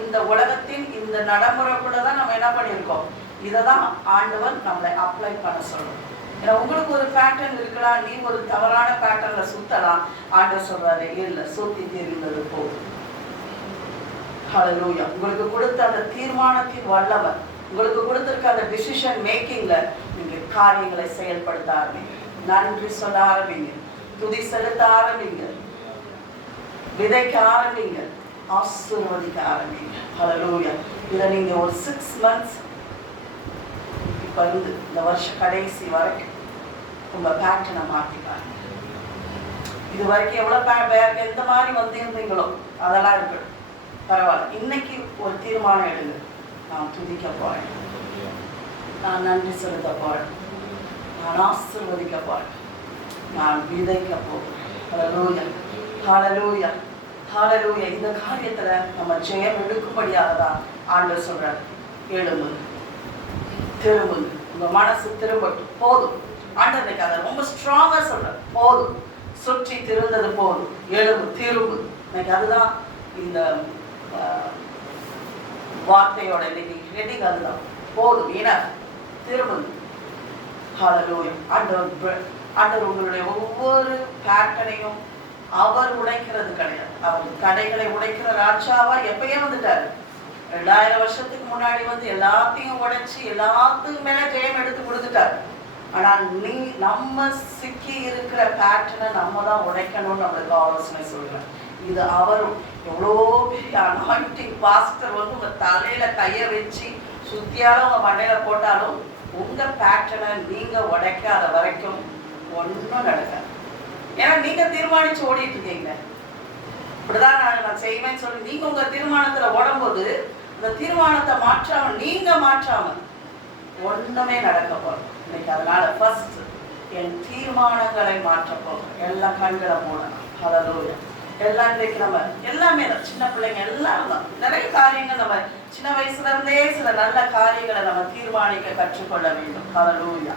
இந்த உலகத்தின் இந்த நடைமுறைக்குள்ளதான் நம்ம என்ன பண்ணியிருக்கோம், இதை தான் ஆண்டவர் நம்மளை அப்ளை பண்ண சொல்லணும். ஏன்னா உங்களுக்கு ஒரு பேட்டர்ன் இருக்கலாம், நீ ஒரு தவறான பேட்டர்ன்ல சுத்தலாம். ஆண்டவர் சொல்றாரு, இல்ல சுத்தி தெரிந்தது போதும். ஹல்லேலூயா. உங்களுக்கு கொடுத்த அந்த தீர்மானத்தின் வல்லவர் உங்களுக்கு கொடுத்திருக்க அந்த டிசிஷன் மேக்கிங்ல நீங்க காரியங்களை செயல்படுத்த ஆரம்பிங்க. நன்றி சொல்ல ஆரம்பிங்க, துதி செலுத்த ஆரம்பிங்க, விதைக்க ஆரம்பிங்க, ஆசீர்வதிக்க ஆரம்பிங்க. ஹல்லேலூயா. இதை நீங்க ஒரு 6 months இப்ப இருந்து இந்த வருஷ கடைசி வரைக்கும் உங்க பேட்டர்னை மாற்றிப்பாங்க. இது வரைக்கும் எவ்வளவு பேருக்கு எந்த மாதிரி வந்திருந்தீங்களோ அதெல்லாம் இருக்கட்டும், பரவாயில்ல. இன்னைக்கு ஒரு தீர்மானம் எடுங்க. நான் துதிக்க போறேன், நான் நன்றி செலுத்த போறேன், நான் ஆசீர்வதிக்க போறேன், நான் விதைக்க போறேன். ஹல்லேலூயா, ஹல்லேலூயா, ஹல்லேலூயா. இந்த காரியத்துல நம்ம ஜெயம் எடுக்கும்படியாக தான் ஆண்டவர் சொல்றார். எழும்புங்க, திரும்புங்க, உங்க மனசு திரும்பட்டும். போதும், ஆண்டவருக்கு அதை ரொம்ப ஸ்ட்ராங்கா சொல்றார். போதும், சுற்றி திருந்தது போதும், எழும்பு, திரும்பு. எனக்கு அதுதான் இந்த வார்த்தையோட ஹெட்டிங் அதுதான். போதும், ஏன்னா திரும்புங்க. ஹல்லேலூயா. ஆண்டவர் உங்களுடைய ஒவ்வொரு பேட்டனையும் அவர் உடைக்கிறது கிடையாது. அவர் தடைகளை உடைக்கிற ராஜாவா எப்பயே வந்துட்டாரு. 2000 வருஷத்துக்கு முன்னாடி வந்து எல்லாத்தையும் உடைச்சு எல்லாத்துக்கும் மேல ஜெயம் எடுத்து கொடுத்துட்டாரு. ஆனா நம்ம சிக்கி இருக்கிற பேட்டனை நம்ம தான் உடைக்கணும்னு நம்மளுக்கு ஆலோசனை சொல்றேன். இது அவரும் எவ்வளோ பெரிய அனாயிண்டிங் பாஸ்டர் வந்து உங்க தலையில கைய வச்சு சுத்தியாலும் உங்க மண்டையில போட்டாலும் உங்க பேட்டனை நீங்க உடைக்காத வரைக்கும் ஒன்றும் நடக்காது. ஏன்னா நீங்க தீர்மானிச்சு ஓடிட்டு இருக்கீங்க. இப்படிதான் நான் செய்வேன்னு சொல்லி நீங்க உங்க தீர்மானத்துல ஓடும்போது இந்த தீர்மானத்தை மாற்றாம நீங்க மாற்றாம ஒண்ணுமே நடக்க போறோம் இன்னைக்கு. அதனால ஃபர்ஸ்ட் என் தீர்மானங்களை மாற்ற போகிறோம். எல்லா கண்களை மூடணும். ஹல்லேலூயா. எல்லாம் இன்றைக்கு நம்ம எல்லாமே தான், சின்ன பிள்ளைங்க எல்லாரும் தான். நிறைய காரியங்கள் நம்ம சின்ன வயசுல இருந்தே சில நல்ல காரியங்களை நம்ம தீர்மானிக்க கற்றுக்கொள்ள வேண்டும். ஹல்லேலூயா.